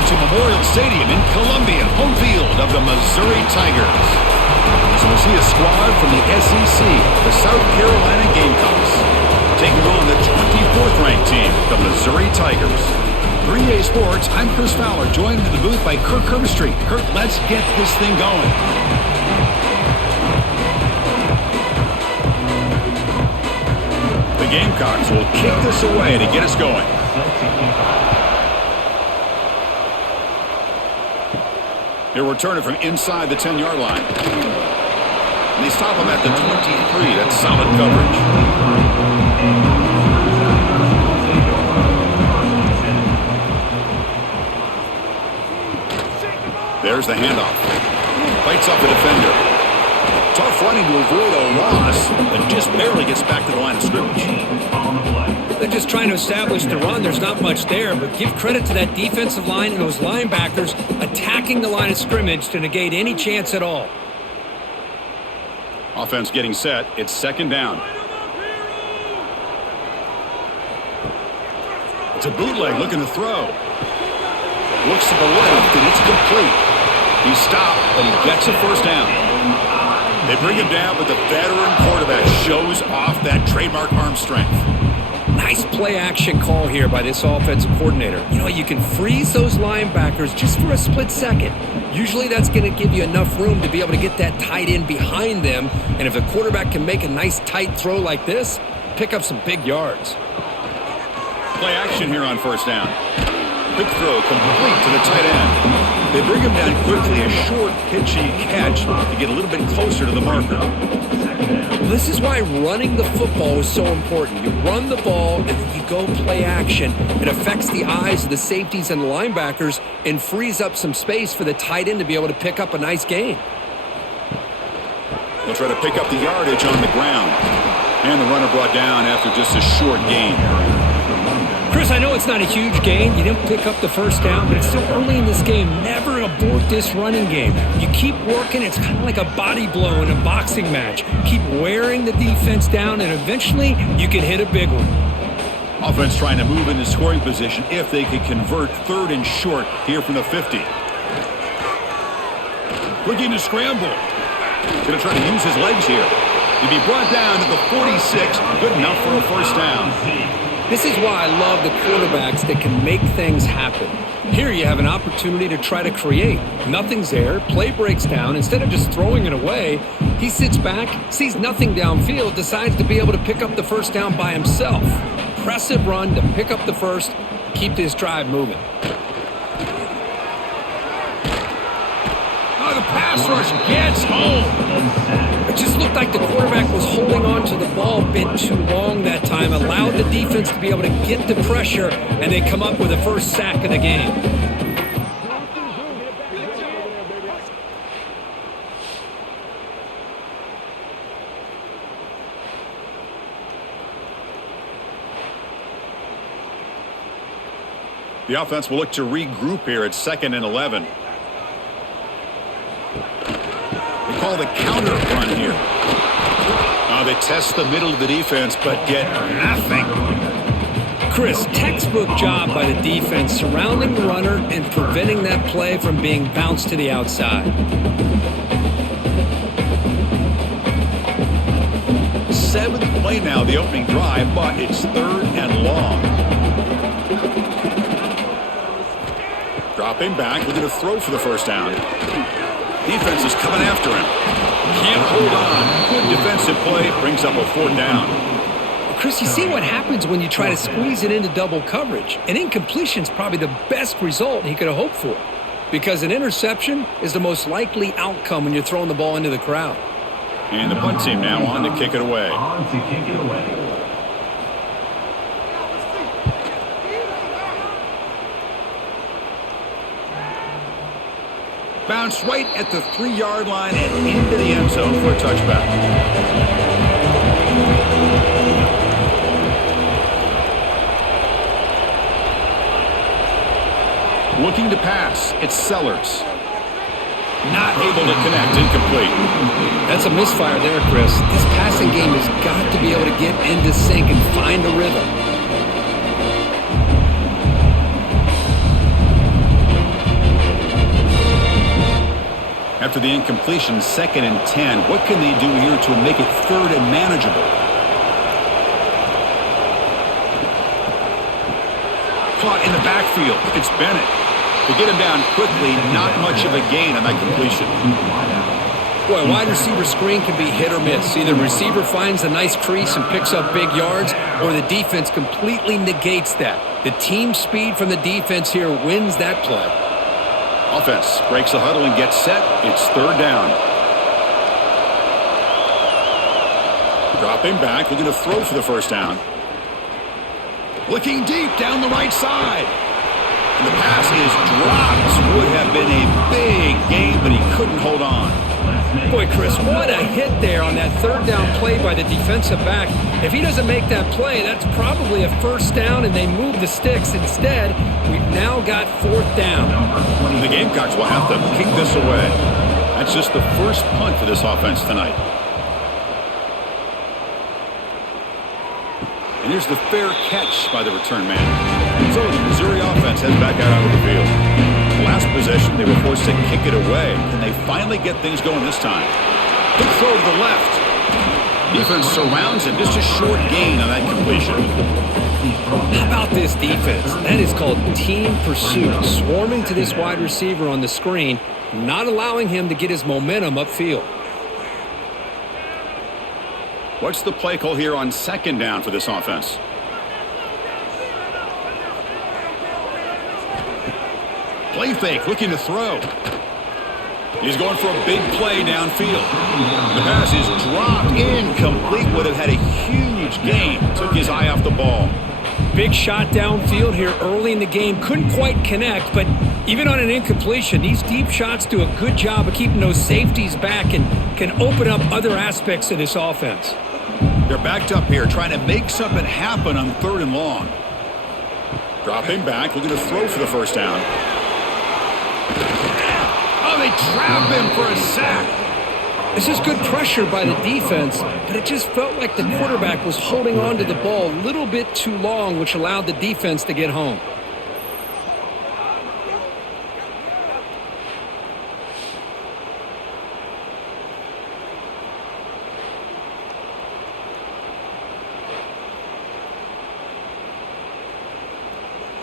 welcome to Memorial Stadium in Columbia, home field of the Missouri Tigers. So we'll see a squad from the SEC, the South Carolina Gamecocks, taking on the 24th ranked team, the Missouri Tigers. 3A Sports, I'm Chris Fowler, joined in the booth by Kirk Herbstreit. Kirk, let's get this thing going. The Gamecocks will kick this away to get us going. He'll return it from inside the 10-yard line. And they stop him at the 23. That's solid coverage. There's the handoff. Fights off the defender. Tough running to avoid a loss, but just barely gets back to the line of scrimmage. They're just trying to establish the run. There's not much there, but give credit to that defensive line and those linebackers attacking the line of scrimmage to negate any chance at all. Offense getting set. It's second down. It's a bootleg looking to throw. Looks to the left, and it's complete. He stopped, but he gets a first down. They bring him down, but the veteran quarterback shows off that trademark arm strength. Nice play-action call here by this offensive coordinator. You know, you can freeze those linebackers just for a split second. Usually that's going to give you enough room to be able to get that tight end behind them. And if the quarterback can make a nice tight throw like this, pick up some big yards. Play action here on first down. Quick throw complete to the tight end. They bring him down quickly, a short, pitchy catch to get a little bit closer to the marker. This is why running the football is so important. You run the ball and then you go play action. It affects the eyes of the safeties and the linebackers and frees up some space for the tight end to be able to pick up a nice gain. They'll try to pick up the yardage on the ground. And the runner brought down after just a short gain. Chris, I know it's not a huge gain. You didn't pick up the first down, but it's still early in this game. Never abort this running game. You keep working. It's kind of like a body blow in a boxing match. Keep wearing the defense down, and eventually you can hit a big one. Offense trying to move into scoring position if they could convert third and short here from the 50. Looking to scramble. Going to try to use his legs here. He'll be brought down to the 46. Good enough for a first down. This is why I love the quarterbacks that can make things happen. Here you have an opportunity to try to create. Nothing's there. Play breaks down. Instead of just throwing it away, he sits back, sees nothing downfield, decides to be able to pick up the first down by himself. Impressive run to pick up the first, keep this drive moving. Oh, the pass rush gets home. It just looked like the quarterback was holding on to the ball a bit too long that time, allowed the defense to be able to get the pressure, and they come up with the first sack of the game. The offense will look to regroup here at 2nd and 11. They call the counter run here. They test the middle of the defense, but get nothing. Chris, textbook job by the defense surrounding the runner and preventing that play from being bounced to the outside. 7th play now, the opening drive, but it's 3rd and long. Dropping back, looking to throw for the first down. Defense is coming after him. Can't hold on. Good defensive play. Brings up a 4th down. Chris, you see what happens when you try to squeeze it into double coverage. An incompletion is probably the best result he could have hoped for, because an interception is the most likely outcome when you're throwing the ball into the crowd. And the punt team now on to kick it away. Bounced right at the 3-yard line and into the end zone for a touchback. Looking to pass, it's Sellers. Not able to connect, incomplete. That's a misfire there, Chris. This passing game has got to be able to get into sync and find a rhythm. After the incompletion, 2nd and 10. What can they do here to make it 3rd and manageable? Caught in the backfield. It's Bennett. To get him down quickly, not much of a gain on that completion. Boy, wide receiver screen can be hit or miss. Either receiver finds a nice crease and picks up big yards, or the defense completely negates that. The team speed from the defense here wins that play. Offense breaks the huddle and gets set. It's 3rd down. Dropping back, looking to throw for the 1st down. Looking deep down the right side. And the pass is dropped. Would have been a big gain, but he couldn't hold on. Boy, Chris, what a hit there on that 3rd down play by the defensive back. If he doesn't make that play, that's probably a 1st down, and they move the sticks. Instead, we've now got 4th down. The Gamecocks will have to kick this away. That's just the first punt for this offense tonight. And here's the fair catch by the return man. So the Missouri offense heads back out onto the field. Last possession, they were forced to kick it away. Can they finally get things going this time? Big throw to the left. Defense surrounds him. Just a short gain on that completion. How about this defense? That is called team pursuit. Swarming to this wide receiver on the screen, not allowing him to get his momentum upfield. What's the play call here on 2nd down for this offense? Play fake, looking to throw. He's going for a big play downfield. The pass is dropped, incomplete. Would have had a huge gain. Took his eye off the ball. Big shot downfield here early in the game. Couldn't quite connect, but even on an incompletion, these deep shots do a good job of keeping those safeties back and can open up other aspects of this offense. They're backed up here, trying to make something happen on 3rd and long. Dropping back, looking to throw for the 1st down. Oh, they trap him for a sack. This is good pressure by the defense, but it just felt like the quarterback was holding on to the ball a little bit too long, which allowed the defense to get home.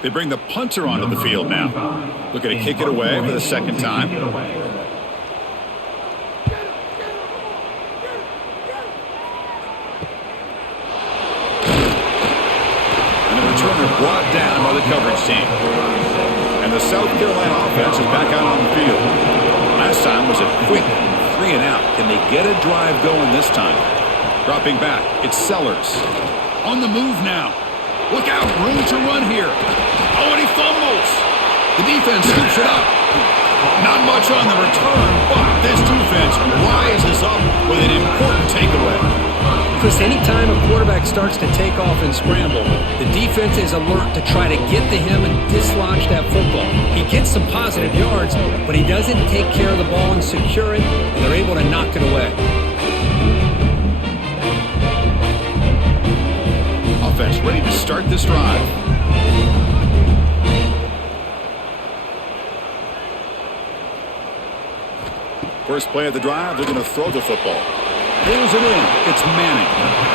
They bring the punter onto the field now. Looking to kick it away for the 2nd time. And the returner brought down by the coverage team. And the South Carolina offense is back out on the field. Last time was a quick 3 and out. Can they get a drive going this time? Dropping back, it's Sellers. On the move now. Look out, room to run here. Oh, and he fumbles. The defense scoops it up. Not much on the return, but this defense rises up with an important takeaway. Chris, anytime a quarterback starts to take off and scramble, the defense is alert to try to get to him and dislodge that football. He gets some positive yards, but he doesn't take care of the ball and secure it, and they're able to knock it away. Offense ready to start this drive. First play of the drive, they're going to throw the football. Pulls it in. It's Manning.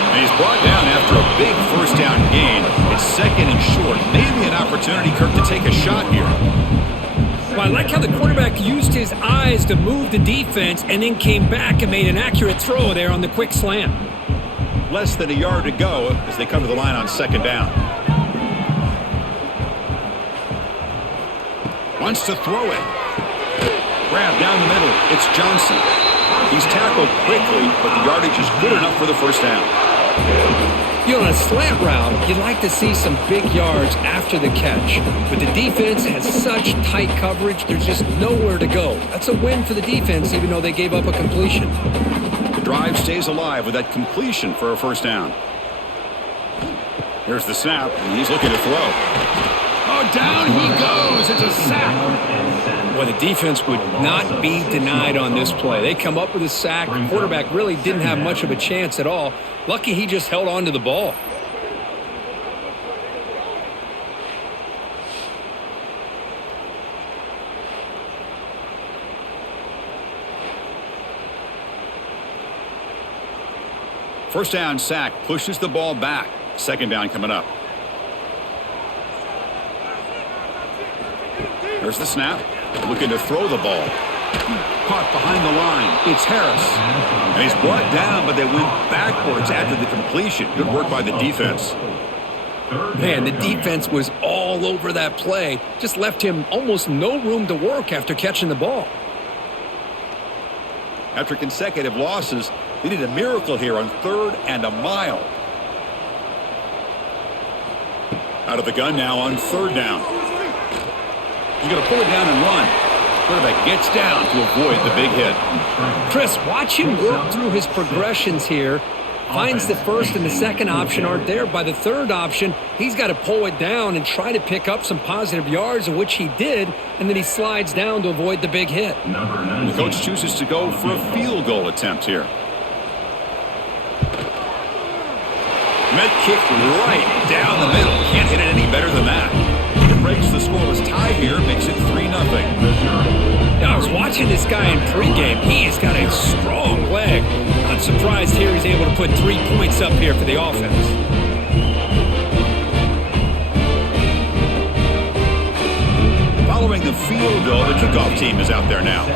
And he's brought down after a big 1st down gain. It's 2nd and short. Maybe an opportunity, Kirk, to take a shot here. Well, I like how the quarterback used his eyes to move the defense and then came back and made an accurate throw there on the quick slant. Less than a yard to go as they come to the line on 2nd down. Wants to throw it. Grab down the middle. It's Johnson. He's tackled quickly, but the yardage is good enough for the 1st down. You know, on a slant route, you'd like to see some big yards after the catch. But the defense has such tight coverage, there's just nowhere to go. That's a win for the defense, even though they gave up a completion. The drive stays alive with that completion for a 1st down. Here's the snap, and he's looking to throw. Oh, down he goes. It's a sack. Well, the defense would not be denied on this play. They come up with a sack. The quarterback really didn't have much of a chance at all. Lucky he just held on to the ball. First down sack pushes the ball back. Second down coming up. There's the snap. Looking to throw the ball. Caught behind the line. It's Harris. And he's brought down, but they went backwards after the completion. Good work by the defense. Man, the defense was all over that play. Just left him almost no room to work after catching the ball. After consecutive losses, they need a miracle here on 3rd and a mile. Out of the gun now on 3rd down. He's going to pull it down and run. Quarterback gets down to avoid the big hit. Chris, watch him work through his progressions here. Finds the first and the second option aren't there. By the third option, he's got to pull it down and try to pick up some positive yards, of which he did, and then he slides down to avoid the big hit. The coach chooses to go for a field goal attempt here. Met kick right down the middle. Can't hit it any better than that. It breaks the scoreless tie here, makes it 3-0. Now, I was watching this guy in pregame. He has got a strong leg. Not surprised here he's able to put 3 points up here for the offense. Following the field goal, the kickoff team is out there now.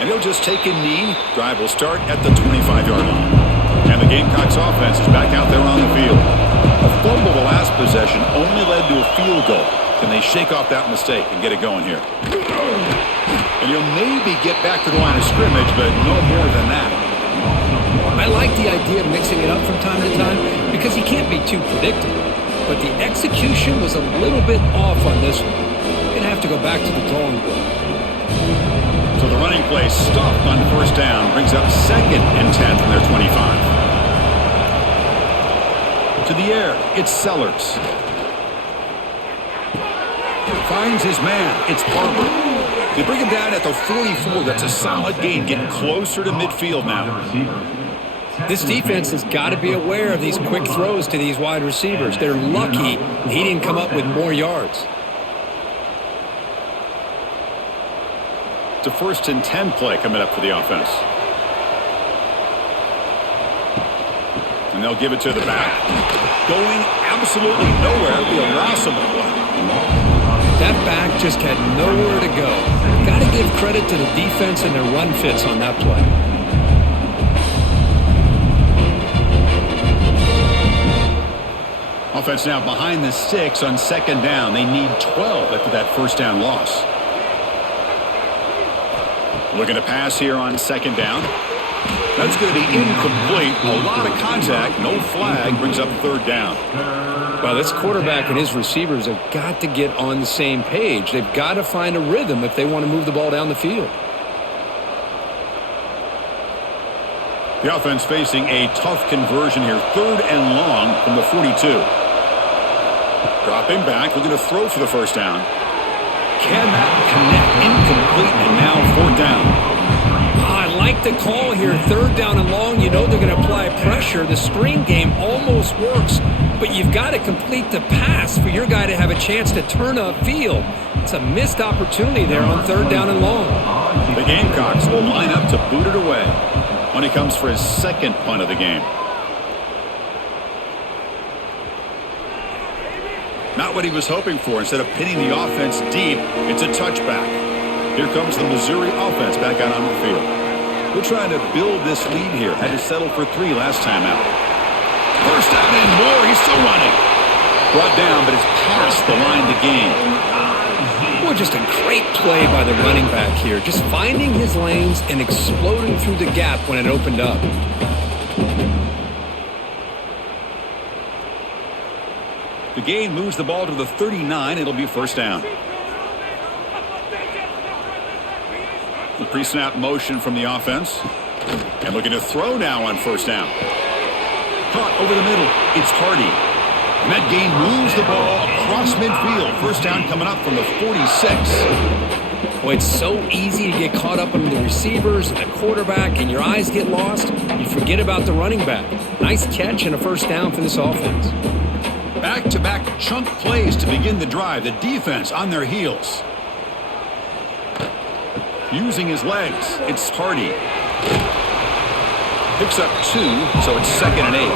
And he'll just take a knee. Drive will start at the 25-yard line. And the Gamecocks offense is back out there on the field. A fumble the last possession only led to a field goal. Can they shake off that mistake and get it going here? And he'll maybe get back to the line of scrimmage, but no more than that. I like the idea of mixing it up from time to time because he can't be too predictable. But the execution was a little bit off on this one. Gonna have to go back to the drawing board. So the running play stopped on 1st down, brings up 2nd and 10 from their 25. To the air, it's Sellers. Finds his man, it's Barber. They bring him down at the 44. That's a solid gain, getting closer to midfield now. This defense has got to be aware of these quick throws to these wide receivers. They're lucky he didn't come up with more yards. It's a 1st and 10 play coming up for the offense. And they'll give it to the back. Going absolutely nowhere. It'll be a loss of the play. That back just had nowhere to go. Got to give credit to the defense and their run fits on that play. Offense now behind the 6 on 2nd down. They need 12 after that 1st down loss. Looking to pass here on 2nd down. That's going to be incomplete. A lot of contact. No flag. Brings up 3rd down. Well, this quarterback and his receivers have got to get on the same page. They've got to find a rhythm if they want to move the ball down the field. The offense facing a tough conversion here. 3rd and long from the 42. Dropping back. Looking to throw for the 1st down. Cannot connect. Incomplete. And now 4th down. I like the call here. 3rd down and long. You know they're going to apply pressure. The screen game almost works, but you've got to complete the pass for your guy to have a chance to turn upfield. It's a missed opportunity there on 3rd down and long. The Gamecocks will line up to boot it away when he comes for his 2nd punt of the game. Not what he was hoping for. Instead of pinning the offense deep, it's a touchback. Here comes the Missouri offense back out on the field. We're trying to build this lead here. Had to settle for 3 last time out. 1st down and more. He's still running. Brought down, but it's past the line to gain. Boy, just a great play by the running back here. Just finding his lanes and exploding through the gap when it opened up. The gain moves the ball to the 39. It'll be 1st down. The pre-snap motion from the offense. And looking to throw now on 1st down. Caught over the middle. It's Hardy. And that gain moves the ball across midfield. 1st down coming up from the 46. Boy, it's so easy to get caught up on the receivers and the quarterback, and your eyes get lost. You forget about the running back. Nice catch and a 1st down for this offense. Back-to-back chunk plays to begin the drive. The defense on their heels. Using his legs, it's Hardy. Picks up 2, so it's 2nd and 8.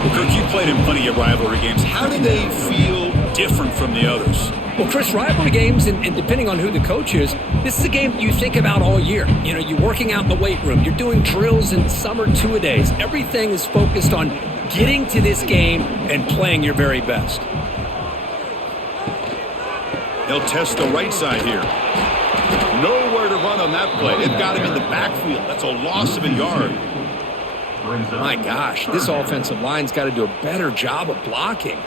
Well, Kirk, you played in plenty of rivalry games. How do they feel different from the others? Well, Chris, rivalry games, and depending on who the coach is, this is a game you think about all year. You know, you're working out in the weight room. You're doing drills in summer two-a-days. Everything is focused on getting to this game and playing your very best. They'll test the right side here. Nowhere to run on that play. They've got him in the backfield. That's a loss of a yard. My gosh, this offensive line's got to do a better job of blocking.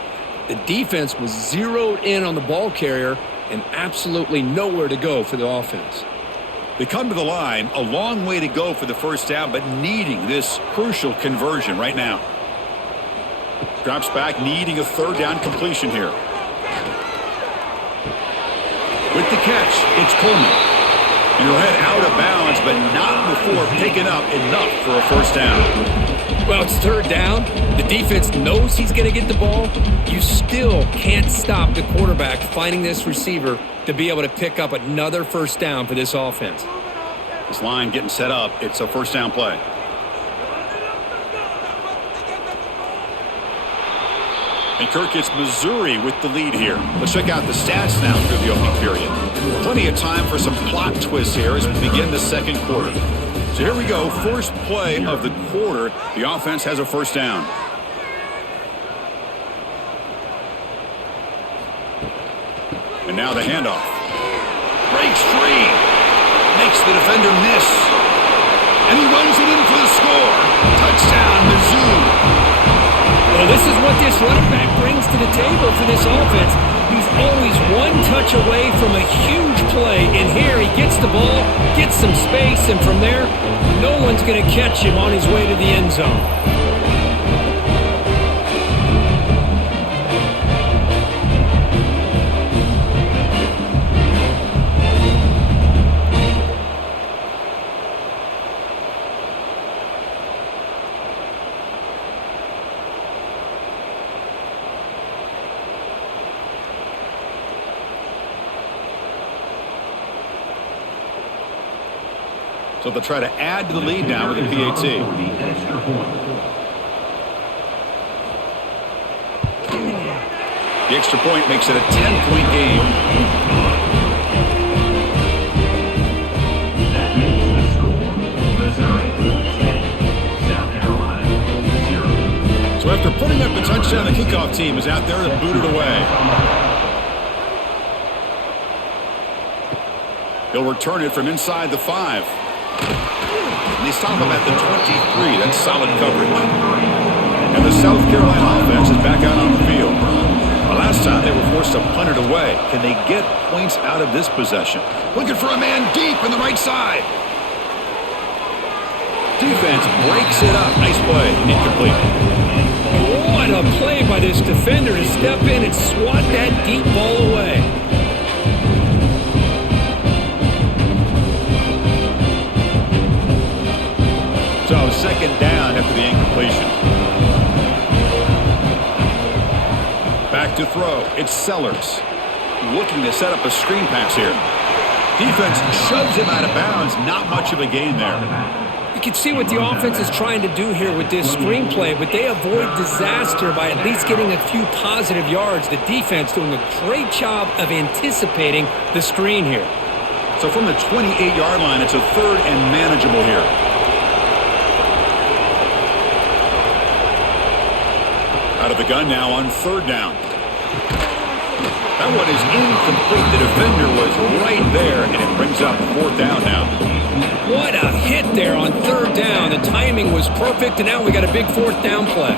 The defense was zeroed in on the ball carrier and absolutely nowhere to go for the offense. They come to the line, a long way to go for the first down, but needing this crucial conversion right now. Drops back, needing a 3rd down completion here. With the catch, it's Coleman. And he'll head out of bounds, but not before picking up enough for a first down. Well, it's 3rd down. The defense knows he's going to get the ball. You still can't stop the quarterback finding this receiver to be able to pick up another first down for this offense. This line getting set up. It's a first down play. And Kirk, it's Missouri with the lead here. Let's check out the stats now through the opening period. Plenty of time for some plot twists here as we begin the second quarter. So here we go, first play of the quarter. The offense has a first down. And now the handoff. Breaks free. Makes the defender miss. And he runs it in for the score. Touchdown, Mizzou. Well, this is what this running back brings to the table for this offense. He's always one touch away from a huge play. And here he gets the ball, gets some space, and from there, no one's going to catch him on his way to the end zone. So they'll try to add to the lead now with a PAT. The extra point makes it a 10-point game. So after putting up a touchdown, the kickoff team is out there to boot it away. He'll return it from inside the 5. And they stop him at the 23. That's solid coverage. And the South Carolina offense is back out on the field. The last time they were forced to punt it away. Can they get points out of this possession? Looking for a man deep in the right side. Defense breaks it up. Nice play. Incomplete. What a play by this defender to step in and swat that deep ball away. So second down after the incompletion. Back to throw. It's Sellers. Looking to set up a screen pass here. Defense shoves him out of bounds. Not much of a gain there. You can see what the offense is trying to do here with this screen play, but they avoid disaster by at least getting a few positive yards. The defense doing a great job of anticipating the screen here. So from the 28-yard line, it's a 3rd and manageable here. Out of the gun now on 3rd down. That one is incomplete. The defender was right there, and it brings up 4th down now. What a hit there on 3rd down. The timing was perfect, and now we got a big 4th down play.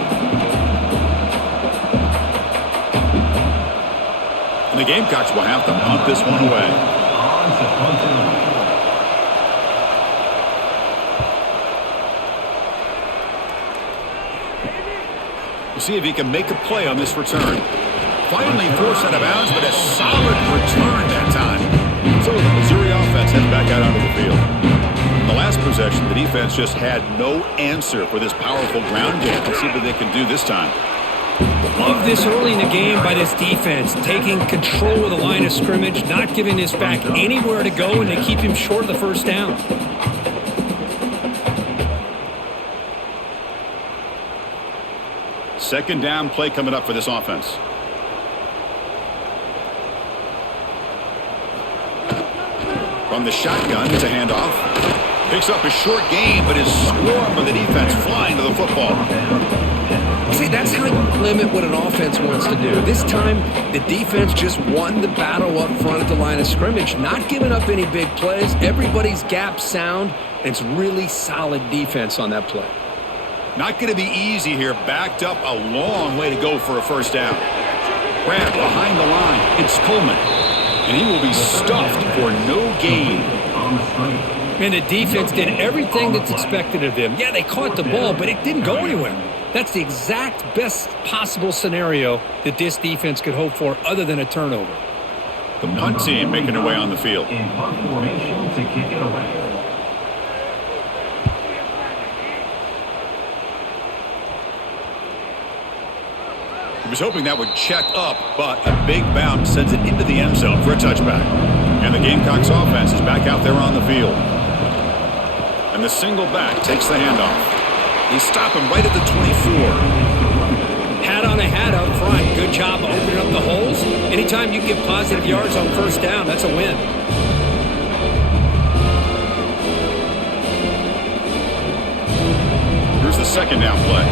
And the Gamecocks will have to punt this one away. We'll see if he can make a play on this return. Finally forced out of bounds, but a solid return that time. So the Missouri offense heads back out onto the field. In the last possession, the defense just had no answer for this powerful ground game. Let's see what they can do this time. Love this early in the game by this defense, taking control of the line of scrimmage, not giving this back anywhere to go, and they keep him short of the first down. Second down play coming up for this offense. From the shotgun, it's a handoff. Picks up a short gain, but is swarmed by the defense flying to the football. See, that's how you limit what an offense wants to do. This time, the defense just won the battle up front at the line of scrimmage, not giving up any big plays. Everybody's gap sound, and it's really solid defense on that play. Not going to be easy here. Backed up a long way to go for a first down. Grab behind the line. It's Coleman. And he will be stuffed for no gain. And the defense did everything that's expected of them. Yeah, they caught the ball, but it didn't go anywhere. That's the exact best possible scenario that this defense could hope for other than a turnover. The punt team making their way on the field. In punt formation to kick it away. He was hoping that would check up, but a big bounce sends it into the end zone for a touchback. And the Gamecocks offense is back out there on the field. And the single back takes the handoff. He's stopping right at the 24. Hat on a hat up front. Good job opening up the holes. Anytime you get positive yards on first down, that's a win. Here's the second down play.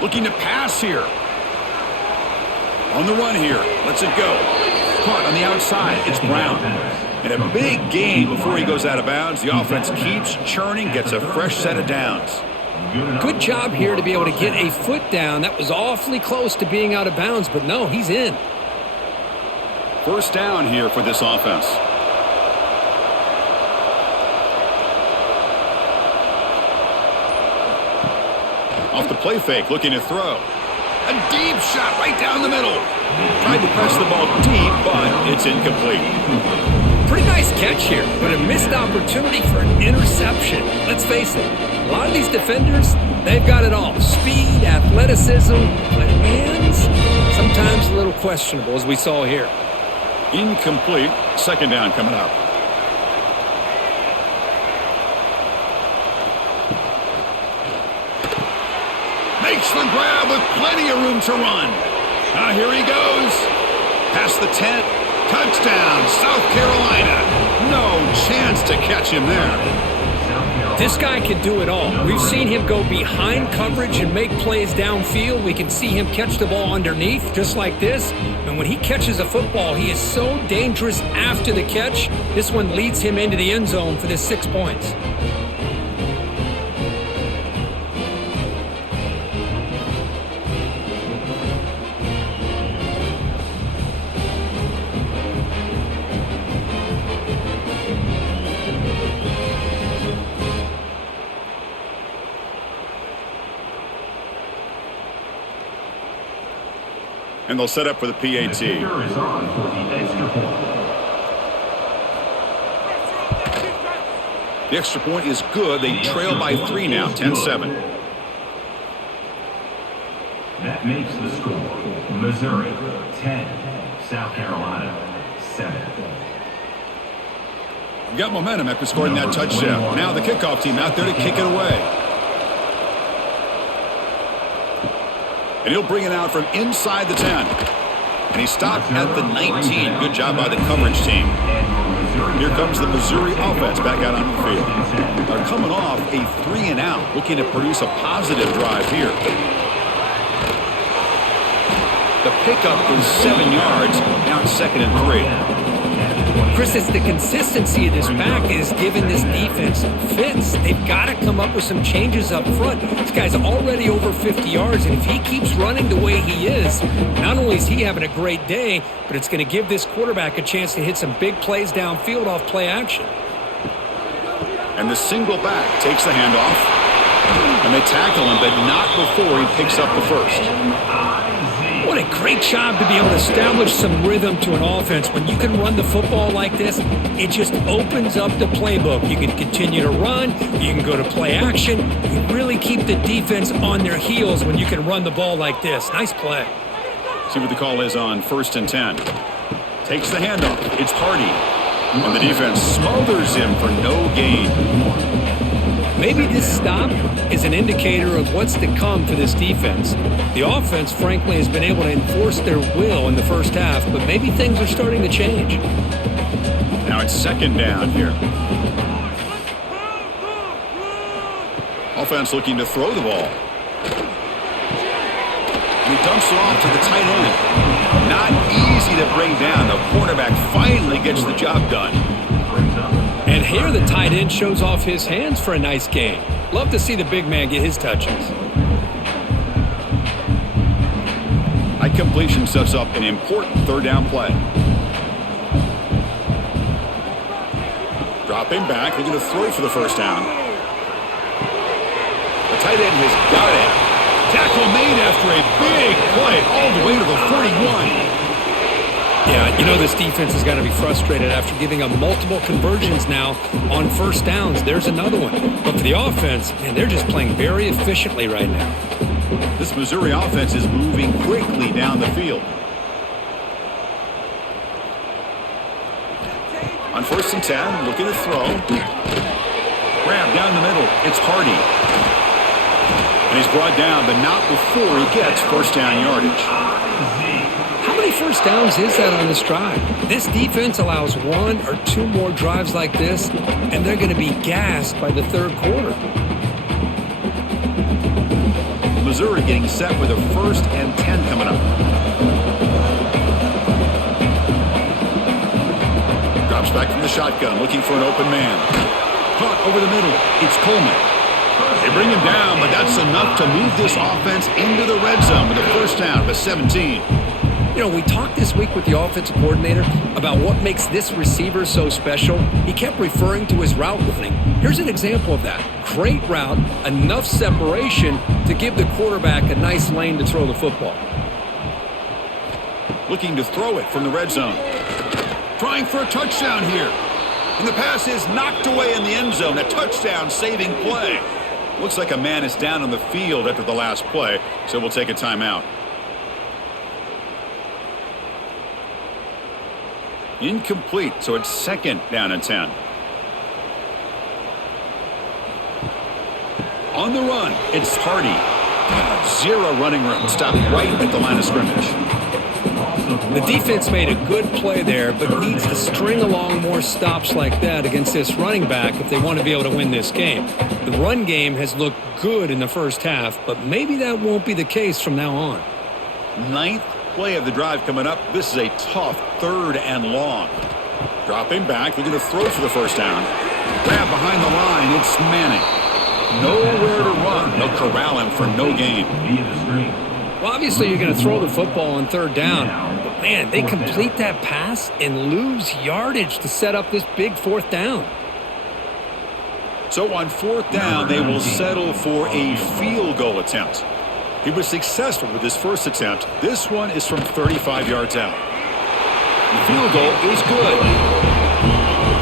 Looking to pass here. On the run here. Lets it go. Caught on the outside. It's Brown. And a big gain before he goes out of bounds. The offense keeps churning, gets a fresh set of downs. Good job here to be able to get a foot down. That was awfully close to being out of bounds, but no, he's in. First down here for this offense. Off the play fake, looking to throw. A deep shot right down the middle. Tried to press the ball deep, but it's incomplete. Pretty nice catch here, but a missed opportunity for an interception. Let's face it, a lot of these defenders, they've got it all. Speed, athleticism, but hands, sometimes a little questionable, as we saw here. Incomplete. Second down coming up. Makes the grab with plenty of room to run. Now here he goes. Past the 10. Touchdown, South Carolina. No chance to catch him there. This guy can do it all. We've seen him go behind coverage and make plays downfield. We can see him catch the ball underneath, just like this. And when he catches a football, he is so dangerous after the catch. This one leads him into the end zone for this 6 points. And they'll set up for the PAT. The extra point is good. They trail by 3 now, 10-7. That makes the score Missouri 10, South Carolina 7. We've got momentum after scoring that touchdown. Now the kickoff team out there to kick it away. And he'll bring it out from inside the 10. And he stopped at the 19. Good job by the coverage team. Here comes the Missouri offense back out on the field. They're coming off a 3-and-out, looking to produce a positive drive here. The pickup is 7 yards. Now it's 2nd and 3. Chris, it's the consistency of this back is giving this defense fits. They've got to come up with some changes up front. This guy's already over 50 yards, and if he keeps running the way he is, not only is he having a great day, but it's going to give this quarterback a chance to hit some big plays downfield off play action. And the single back takes the handoff, and they tackle him, but not before he picks up the first. What a Great job to be able to establish some rhythm to an offense. When you can run the football like this, it just opens up the playbook. You can continue to run. You can go to play action. You really keep the defense on their heels when you can run the ball like this. Nice play. See what the call is on 1st and 10. Takes the handoff. It's Hardy. And the defense smothers him for no gain. Maybe this stop is an indicator of what's to come for this defense. The offense, frankly, has been able to enforce their will in the first half, but maybe things are starting to change. Now it's 2nd down here. Offense looking to throw the ball. And he dumps it off to the tight end. Not easy to bring down. The quarterback finally gets the job done. And here the tight end shows off his hands for a nice gain. Love to see the big man get his touches. High completion sets up an important 3rd down play. Dropping back, looking to throw for the 1st down. The tight end has got it. Tackle made after a big play all the way to the 41. Yeah, you know this defense has got to be frustrated after giving up multiple conversions now on 1st downs. There's another one. But for the offense, man, they're just playing very efficiently right now. This Missouri offense is moving quickly down the field. On 1st and 10, looking to throw. Grab down the middle. It's Hardy. And he's brought down, but not before he gets 1st down yardage. How many 1st downs is that on this drive? This defense allows 1 or 2 more drives like this, and they're going to be gassed by the 3rd quarter. Missouri getting set with a 1st and 10 coming up. Drops back from the shotgun, looking for an open man. Caught over the middle. It's Coleman. They bring him down, but that's enough to move this offense into the red zone with a 1st down to 17. You know, we talked this week with the offensive coordinator about what makes this receiver so special. He kept referring to his route running. Here's an example of that. Great route, enough separation to give the quarterback a nice lane to throw the football. Looking to throw it from the red zone. Trying for a touchdown here. And the pass is knocked away in the end zone. A touchdown-saving play. Looks like a man is down on the field after the last play, so we'll take a timeout. Incomplete, so it's 2nd down and 10. On the run, it's Hardy. 0 running room, stopped right at the line of scrimmage. The defense made a good play there, but needs to string along more stops like that against this running back if they want to be able to win this game. The run game has looked good in the first half, but maybe that won't be the case from now on. 9th play of the drive coming up. This is a tough 3rd and long. Dropping back, looking to throw for the 1st down. Grab behind the line, it's Manning. Nowhere to run. They'll corral him for no gain. Well, obviously you're going to throw the football on 3rd down. But man, they complete that pass and lose yardage to set up this big 4th down. So on 4th down, they will settle for a field goal attempt. He was successful with his first attempt. This one is from 35 yards out. The field goal is good.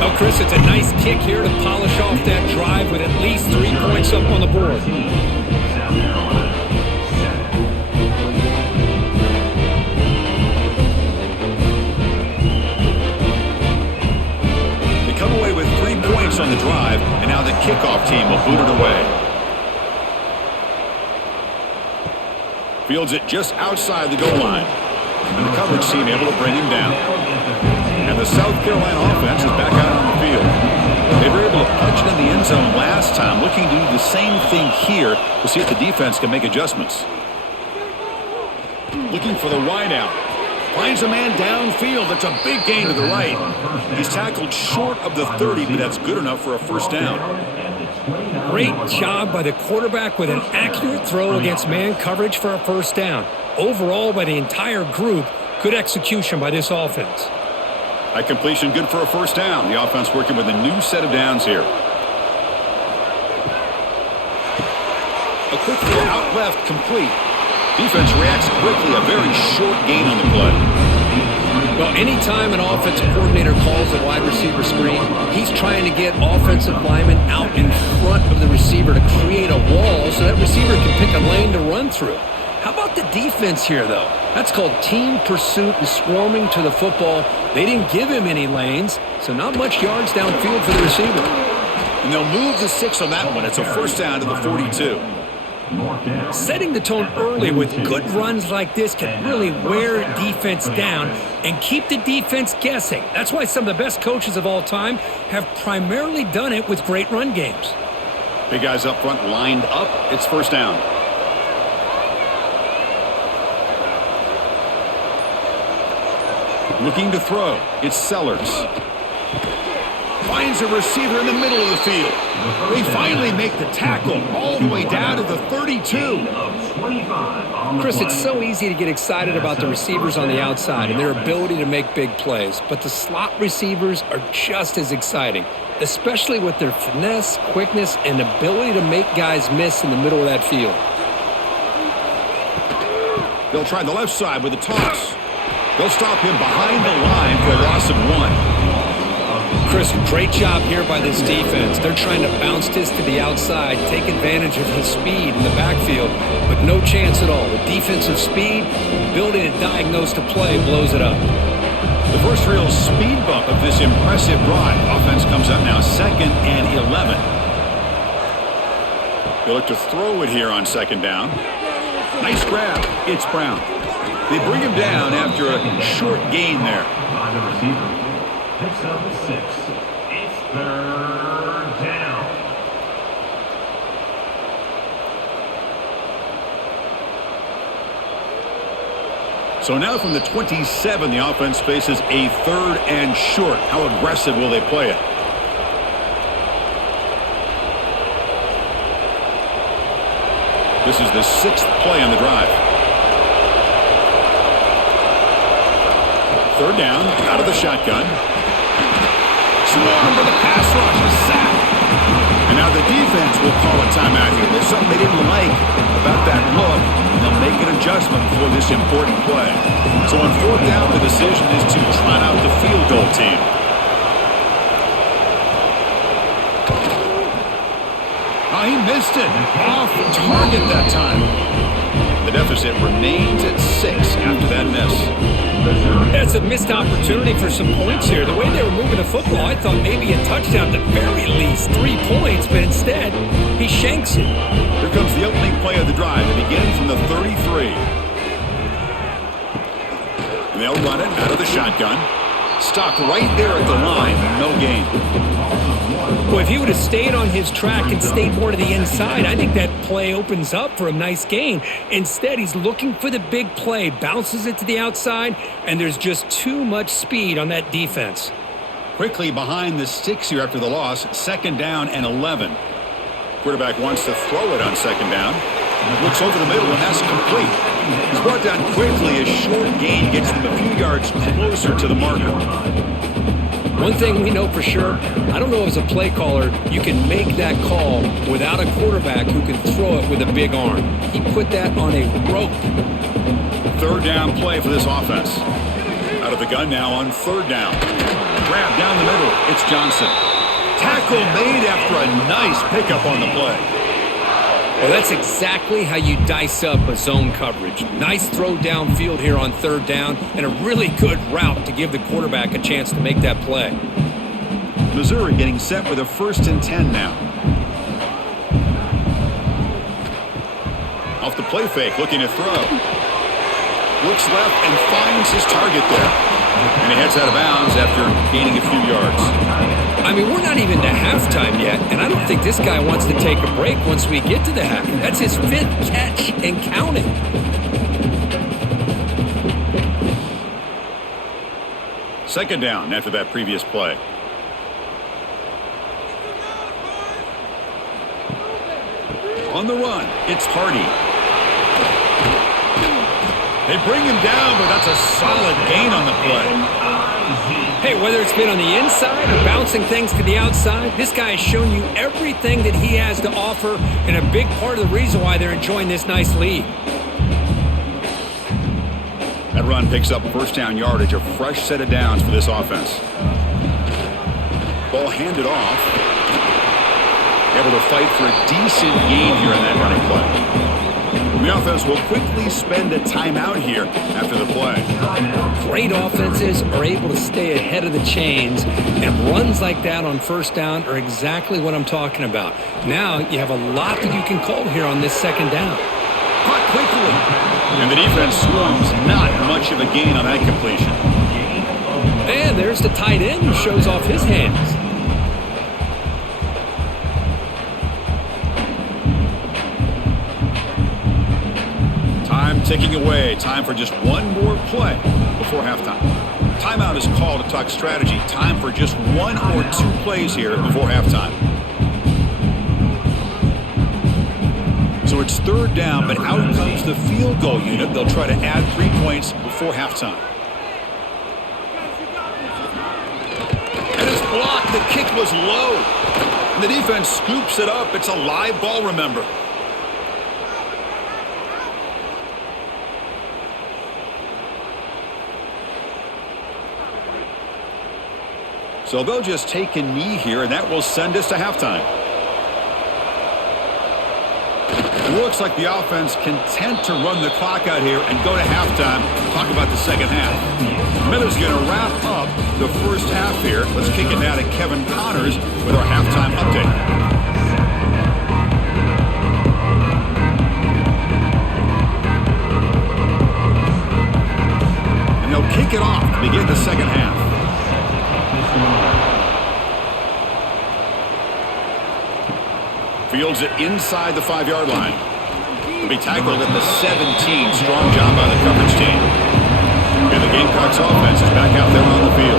Oh, Chris, it's a nice kick here to polish off that drive with at least 3 points up on the board. They come away with 3 points on the drive, and now the kickoff team will boot it away. Fields it just outside the goal line. And the coverage team able to bring him down. And the South Carolina offense is back out on the field. They were able to punch it in the end zone last time, looking to do the same thing here to see if the defense can make adjustments. Looking for the wideout. Finds a man downfield. That's a big gain to the right. He's tackled short of the 30, but that's good enough for a 1st down. Great job by the quarterback with an accurate throw against man coverage for a 1st down. Overall, by the entire group, good execution by this offense. High completion, good for a 1st down. The offense working with a new set of downs here. A quick throw out left, complete. Defense reacts quickly, a very short gain on the play. Well, anytime an offensive coordinator calls a wide receiver screen, he's trying to get offensive linemen out in front of the receiver to create a wall so that receiver can pick a lane to run through. How about the defense here, though? That's called team pursuit and swarming to the football. They didn't give him any lanes, so not much yards downfield for the receiver. And they'll move the 6 on that one. It's a first down to the 42. Setting the tone early with good runs like this can really wear defense down and keep the defense guessing. That's why some of the best coaches of all time have primarily done it with great run games. Big guys up front lined up. It's first down. Looking to throw. It's Sellers. Finds a receiver in the middle of the field. They finally make the tackle all the way down to the 32. Chris, it's so easy to get excited about the receivers on the outside and their ability to make big plays, but the slot receivers are just as exciting, especially with their finesse, quickness, and ability to make guys miss in the middle of that field. They'll try the left side with a toss. They'll stop him behind the line for a loss of 1. Chris, great job here by this defense. They're trying to bounce this to the outside, take advantage of his speed in the backfield, but no chance at all. The defensive speed, ability to diagnose the play, blows it up. The first real speed bump of this impressive drive. Offense comes up now 2nd and 11. They look to throw it here on 2nd down. Nice grab. It's Brown. They bring him down after a short gain there. The receiver picks up 6. It's 3rd down. So now from the 27, the offense faces a 3rd and short. How aggressive will they play it? This is the 6th play on the drive. 3rd down, out of the shotgun. Swarm with a pass rush, a sack. And now the defense will call a timeout here. There's something they didn't like about that look, and they'll make an adjustment for this important play. So on 4th down, the decision is to trot out the field goal team. Oh, he missed it. Off target that time. The deficit remains at 6 after that miss. That's a missed opportunity for some points here. The way they were moving the football, I thought maybe a touchdown, at the very least 3 points, but instead, he shanks it. Here comes the opening play of the drive. It begins from the 33. And they'll run it out of the shotgun. Stopped right there at the line. No gain. Well, if he would have stayed on his track and stayed more to the inside, I think that play opens up for a nice gain. Instead, he's looking for the big play, bounces it to the outside, and there's just too much speed on that defense. Quickly behind the sticks here after the loss. 2nd down and 11. Quarterback wants to throw it on 2nd down. Looks over the middle, and that's complete. He's brought down quickly. A short gain gets them a few yards closer to the marker. One thing we know for sure, I don't know as a play caller, you can make that call without a quarterback who can throw it with a big arm. He put that on a rope. 3rd down play for this offense. Out of the gun now on 3rd down. Grab down the middle. It's Johnson. Tackle made after a nice pickup on the play. Well, that's exactly how you dice up a zone coverage. Nice throw downfield here on 3rd down, and a really good route to give the quarterback a chance to make that play. Missouri getting set with a 1st and 10 now. Off the play fake, looking to throw. Looks left and finds his target there. And he heads out of bounds after gaining a few yards. I mean, we're not even to halftime yet, and I don't think this guy wants to take a break once we get to the half. That's his 5th catch and counting. Second down after that previous play. On the run, it's Hardy. They bring him down, but that's a solid gain on the play. Hey, whether it's been on the inside or bouncing things to the outside, this guy has shown you everything that he has to offer, and a big part of the reason why they're enjoying this nice lead. That run picks up first down yardage, a fresh set of downs for this offense. Ball handed off. Able to fight for a decent gain here in that running play. The offense will quickly spend a timeout here after the play. Great offenses are able to stay ahead of the chains, and runs like that on first down are exactly what I'm talking about. Now you have a lot that you can call here on this second down. Caught quickly. And the defense swarms. Not much of a gain on that completion. And there's the tight end who shows off his hands. Time ticking away. Time for just one more play before halftime. Timeout is called to talk strategy. Time for just one or two plays here before halftime. So it's third down, but out comes the field goal unit. They'll try to add 3 points before halftime. And it's blocked. The kick was low. And the defense scoops it up. It's a live ball, remember. So they'll just take a knee here, and that will send us to halftime. It looks like the offense content to run the clock out here and go to halftime. Talk about the second half. Miller's going to wrap up the first half here. Let's kick it now to Kevin Connors with our halftime update. And they'll kick it off to begin the second half. Fields it inside the 5-yard line. He'll be tackled at the 17. Strong job by the coverage team. And the Gamecocks offense is back out there on the field.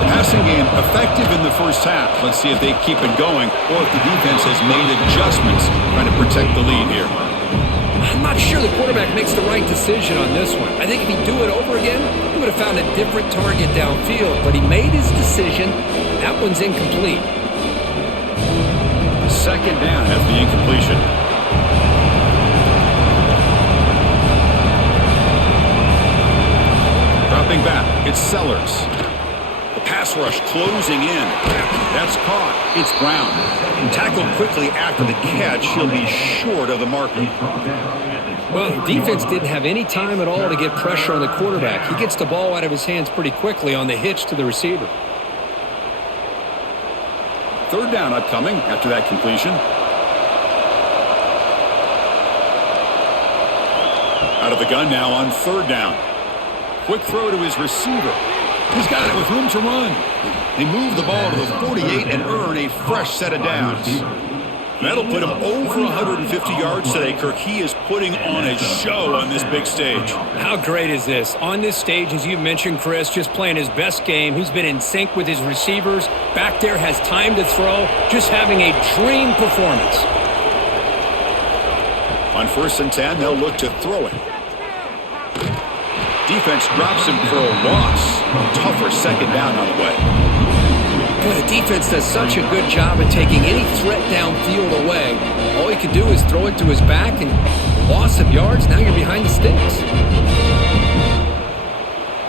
The passing game effective in the first half. Let's see if they keep it going or if the defense has made adjustments trying to protect the lead here. I'm not sure the quarterback makes the right decision on this one. I think if he'd do it over again, he would have found a different target downfield. But he made his decision. That one's incomplete. Second down after the incompletion. Dropping back, it's Sellers. The pass rush closing in. That's caught. It's Brown. Tackled quickly after the catch. He'll be short of the marker. Well, the defense didn't have any time at all to get pressure on the quarterback. He gets the ball out of his hands pretty quickly on the hitch to the receiver. Third down upcoming after that completion. Out of the gun now on third down. Quick throw to his receiver. He's got it with room to run. They move the ball to the 48 and earn a fresh set of downs. That'll put him over 150 yards today, Kirk. He is putting on a show on this big stage. How great is this? On this stage, as you mentioned, Chris, just playing his best game. He's been in sync with his receivers. Back there, has time to throw. Just having a dream performance. On 1st and 10, they'll look to throw it. Defense drops him for a loss. Tougher second down on the way. Boy, the defense does such a good job at taking any threat downfield away. All he can do is throw it to his back, and loss of yards, now you're behind the sticks.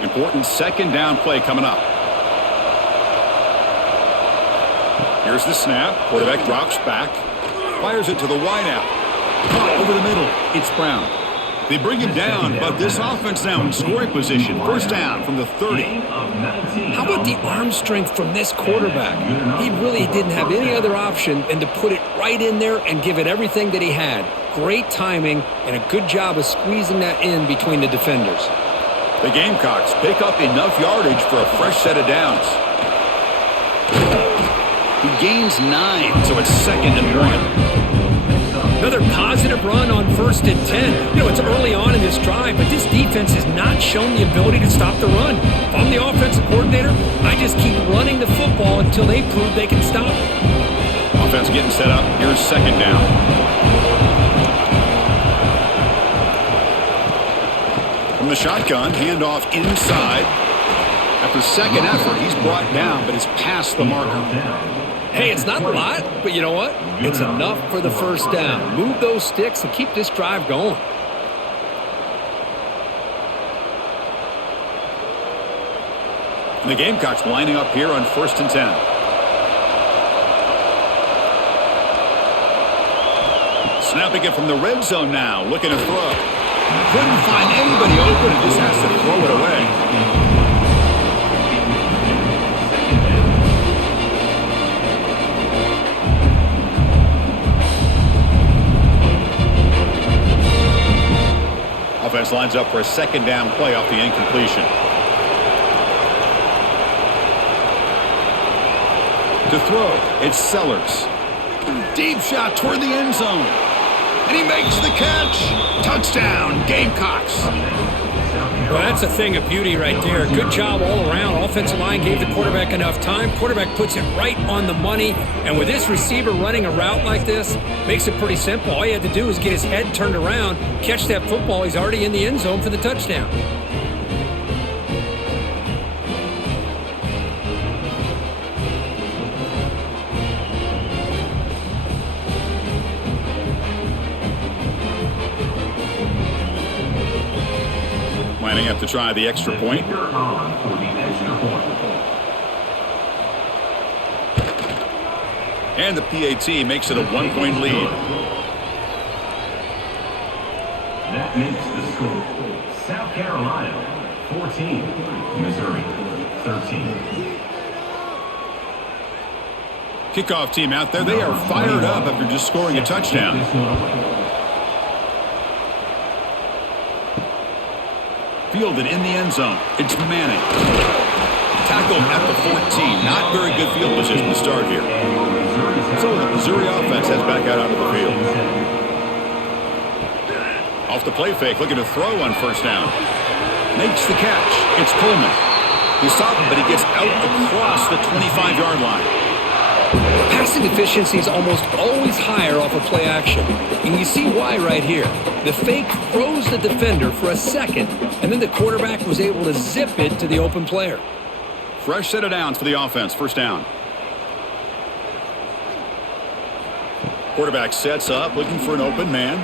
Important second down play coming up. Here's the snap. Quarterback drops back. Fires it to the wideout. Caught over the middle. It's Brown. They bring him down, but this offense now in scoring position. First down from the 30. How about the arm strength from this quarterback? He really didn't have any other option than to put it right in there and give it everything that he had. Great timing and a good job of squeezing that in between the defenders. The Gamecocks pick up enough yardage for a fresh set of downs. He gains 9, so it's 2nd and 1. Another positive run on 1st and 10. You know, it's early on in this drive, but this defense has not shown the ability to stop the run. If I'm the offensive coordinator, I just keep running the football until they prove they can stop it. Offense getting set up. Here's second down. From the shotgun, handoff inside. After second effort, he's brought down, but is past the marker. Hey, it's not a lot, but you know what? It's enough for the first down. Move those sticks and keep this drive going. The Gamecocks lining up here on 1st and 10. Snapping it from the red zone now, looking to throw. Couldn't find anybody open and just has to throw it away. Offense lines up for a 2nd down play off the incompletion. To throw, it's Sellers. Deep shot toward the end zone. And he makes the catch. Touchdown, Gamecocks. Well, that's a thing of beauty right there. Good job all around. Offensive line gave the quarterback enough time. Quarterback puts it right on the money. And with this receiver running a route like this, makes it pretty simple. All you had to do is get his head turned around, catch that football. He's already in the end zone for the touchdown. Lining up to try the extra point. On for the extra point. And the PAT makes it a 1-point lead. That makes the score South Carolina 14, Missouri 13. Kickoff team out there. They are fired up after just scoring a touchdown. Fielded in the end zone. It's Manning. Tackled at the 14. Not very good field position to start here. So the Missouri offense heads back out onto the field. Off the play fake, looking to throw on 1st down. Makes the catch. It's Coleman. He's stopped, but he gets out across the 25-yard line. Passing efficiency is almost always higher off of play action. And you see why right here. The fake froze the defender for a second, and then the quarterback was able to zip it to the open player. Fresh set of downs for the offense. 1st down. Quarterback sets up, looking for an open man.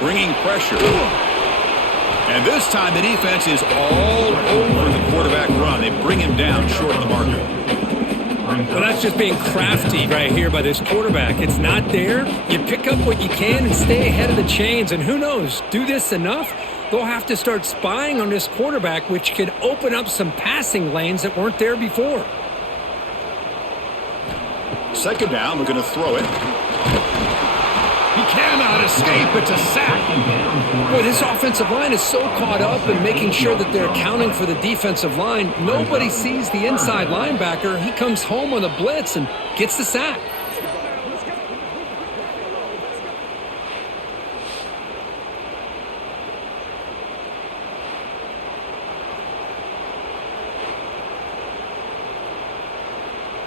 Bringing pressure. And this time the defense is all over the quarterback run. They bring him down short of the marker. Well, that's just being crafty right here by this quarterback. It's not there. You pick up what you can and stay ahead of the chains. And who knows, do this enough, they'll have to start spying on this quarterback, which could open up some passing lanes that weren't there before. 2nd down, we're going to throw it. He cannot escape. It's a sack. Boy, this offensive line is so caught up in making sure that they're accounting for the defensive line. Nobody sees the inside linebacker. He comes home on a blitz and gets the sack.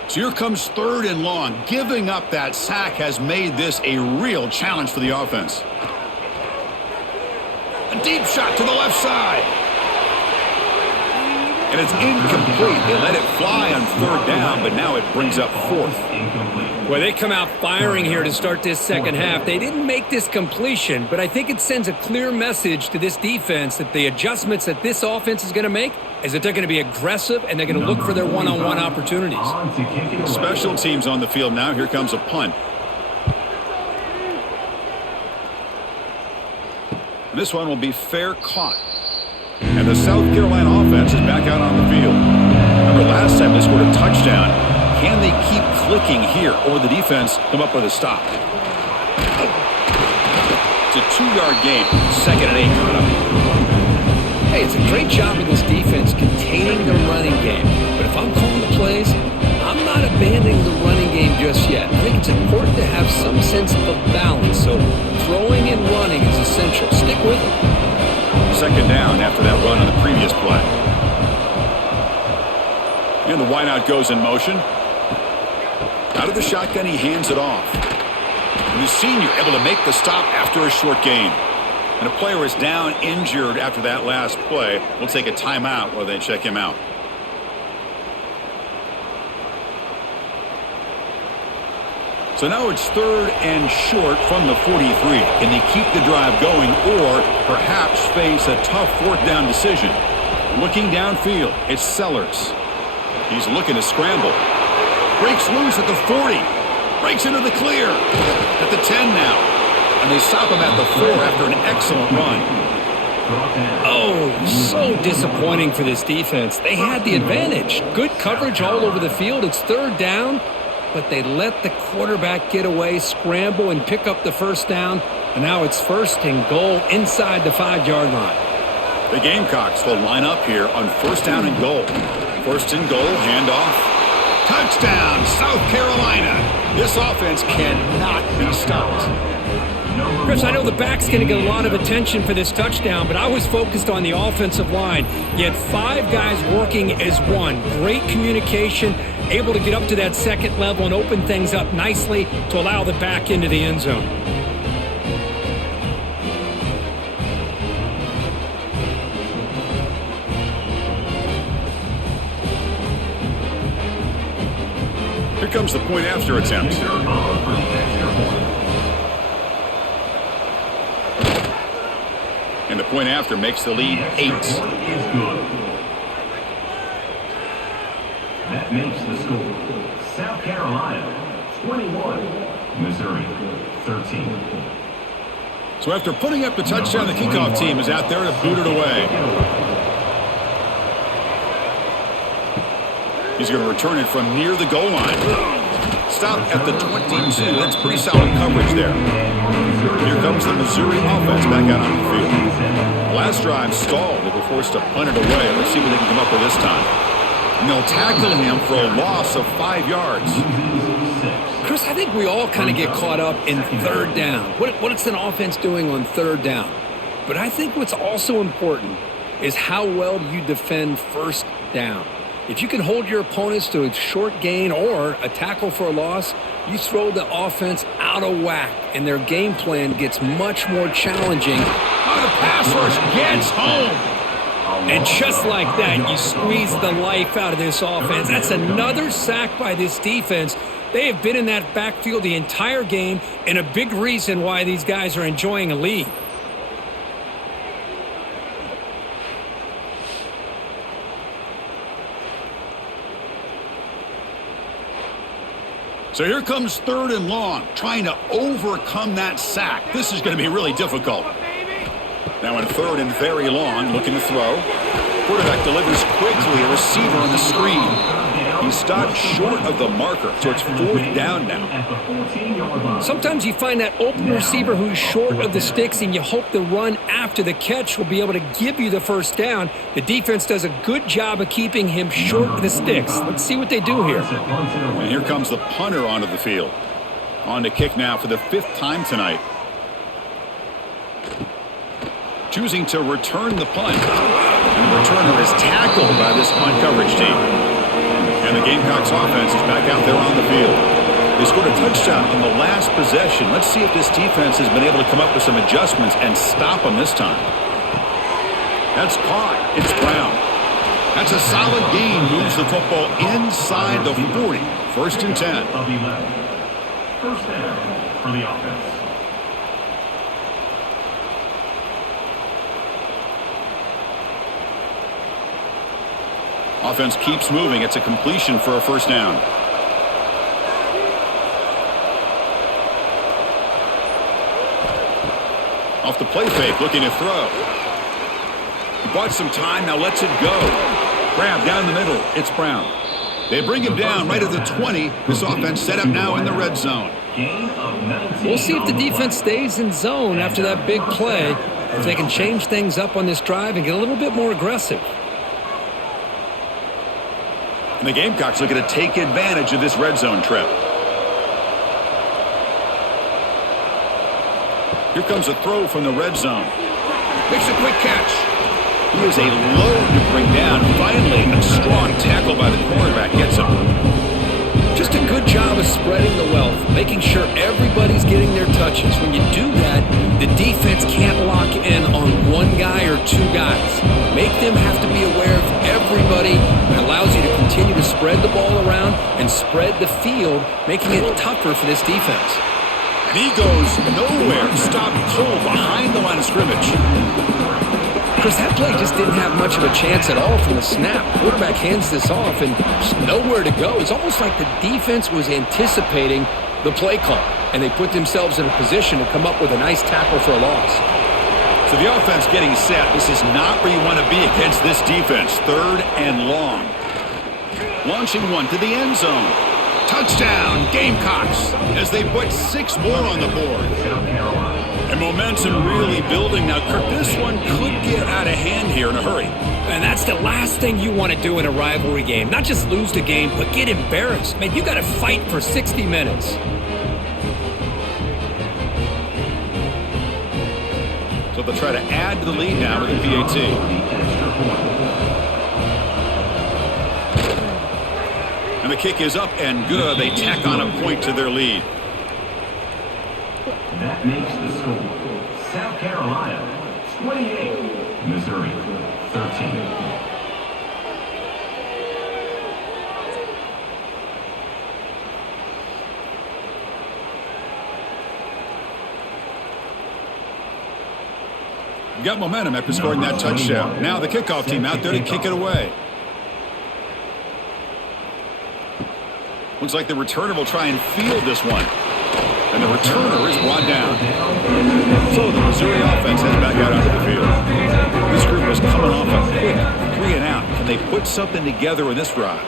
So here comes 3rd and long. Giving up that sack has made this a real challenge for the offense. A deep shot to the left side. And it's incomplete. They let it fly on 3rd down, but now it brings up 4th. Well, they come out firing here to start this second half. They didn't make this completion, but I think it sends a clear message to this defense that the adjustments that this offense is going to make is that they're going to be aggressive and they're going to look for their one-on-one opportunities. Special teams on the field now. Here comes a punt. And this one will be fair caught. And the South Carolina offense is back out on the field. Remember last time they scored a touchdown. Can they keep clicking here, or the defense come up with a stop? It's a 2-yard gain. 2nd and 8 coming up. Hey, it's a great job of this defense containing the running game. But if I'm calling the plays, I'm not abandoning the running game just yet. I think it's important to have some sense of balance. So throwing and running is essential. Stick with it. 2nd down after that run on the previous play. And the wideout goes in motion. Out of the shotgun, he hands it off. And the senior able to make the stop after a short gain. And a player is down injured after that last play. We'll take a timeout while they check him out. So now it's 3rd and short from the 43. Can they keep the drive going or perhaps face a tough 4th down decision? Looking downfield, it's Sellers. He's looking to scramble. Breaks loose at the 40. Breaks into the clear. At the 10 now. And they stop him at the 4 after an excellent run. Oh, so disappointing for this defense. They had the advantage. Good coverage all over the field. It's third down, but they let the quarterback get away, scramble, and pick up the first down. And now it's first and goal inside the 5-yard line. The Gamecocks will line up here on first down and goal. First and goal, handoff. Touchdown, South Carolina. This offense cannot be stopped. Chris, I know the back's going to get a lot of attention for this touchdown, but I was focused on the offensive line. You had 5 guys working as one. Great communication, able to get up to that second level and open things up nicely to allow the back into the end zone. Here comes the point after attempt. And the point after makes the lead 8. That makes the score. South Carolina 21, Missouri 13. So after putting up the touchdown, the kickoff team is out there to boot it away. He's going to return it from near the goal line. Stop at the 22. That's pretty solid coverage there. Here comes the Missouri offense back out on the field. Last drive stalled. They were forced to punt it away. Let's see what they can come up with this time. And they'll tackle him for a loss of 5 yards. Chris, I think we all kind of get caught up in third down. What is an offense doing on third down? But I think what's also important is how well you defend first down. If you can hold your opponents to a short gain or a tackle for a loss, you throw the offense out of whack, and their game plan gets much more challenging. Oh, the pass rush gets home. And just like that, you squeeze the life out of this offense. That's another sack by this defense. They have been in that backfield the entire game, and a big reason why these guys are enjoying a lead. So here comes third and long, trying to overcome that sack. This is going to be really difficult. Now in third and very long, looking to throw. Quarterback delivers quickly, a receiver on the screen. He stopped short of the marker, so it's fourth down now. Sometimes you find that open receiver who's short of the sticks, and you hope the run after the catch will be able to give you the first down. The defense does a good job of keeping him short of the sticks. Let's see what they do here. And here comes the punter onto the field. On to kick now for the 5th time tonight. Choosing to return the punt. And the returner is tackled by this punt coverage team. And the Gamecocks offense is back out there on the field. They scored a touchdown on the last possession. Let's see if this defense has been able to come up with some adjustments and stop them this time. That's caught. It's Brown. That's a solid gain. Moves the football inside the 40. First and 10. Of 11. First down for the offense. Offense keeps moving. It's a completion for a first down. Off the play fake, looking to throw. He bought some time, now lets it go. Grab down the middle. It's Brown. They bring him down right at the 20. This offense set up now in the red zone. We'll see if the defense stays in zone after that big play, if they can change things up on this drive and get a little bit more aggressive. And the Gamecocks looking to take advantage of this red zone trip. Here comes a throw from the red zone. Makes a quick catch. He is a load to bring down. Finally, a strong tackle by the cornerback gets him. Just a good job of spreading the wealth, making sure everybody's getting their touches. When you do that, the defense can't lock in on one guy or two guys. Make them have to be aware of everybody. It allows you to continue to spread the ball around and spread the field, making it tougher for this defense. And he goes nowhere. Stopped cold behind the line of scrimmage. Chris, that play just didn't have much of a chance at all from the snap. Quarterback hands this off and just nowhere to go. It's almost like the defense was anticipating the play call, and they put themselves in a position to come up with a nice tackle for a loss. So the offense getting set. This is not where you want to be against this defense. 3rd and long. Launching one to the end zone. Touchdown, Gamecocks, as they put 6 more on the board. And momentum really building. Now, Kirk, this one could get out of hand here in a hurry. And that's the last thing you want to do in a rivalry game. Not just lose the game, but get embarrassed. Man, you got to fight for 60 minutes. So they'll try to add to the lead now with the PAT. And the kick is up and good. They tack on a point to their lead. That makes the score South Carolina 28, Missouri 13. Got momentum after scoring that touchdown. Now the kickoff team out there to kick it away. Looks like the returner will try and field this one. And the returner is brought down. So the Missouri offense heads back out onto the field. This group is coming off a quick 3-and-out. Can they put something together in this drive?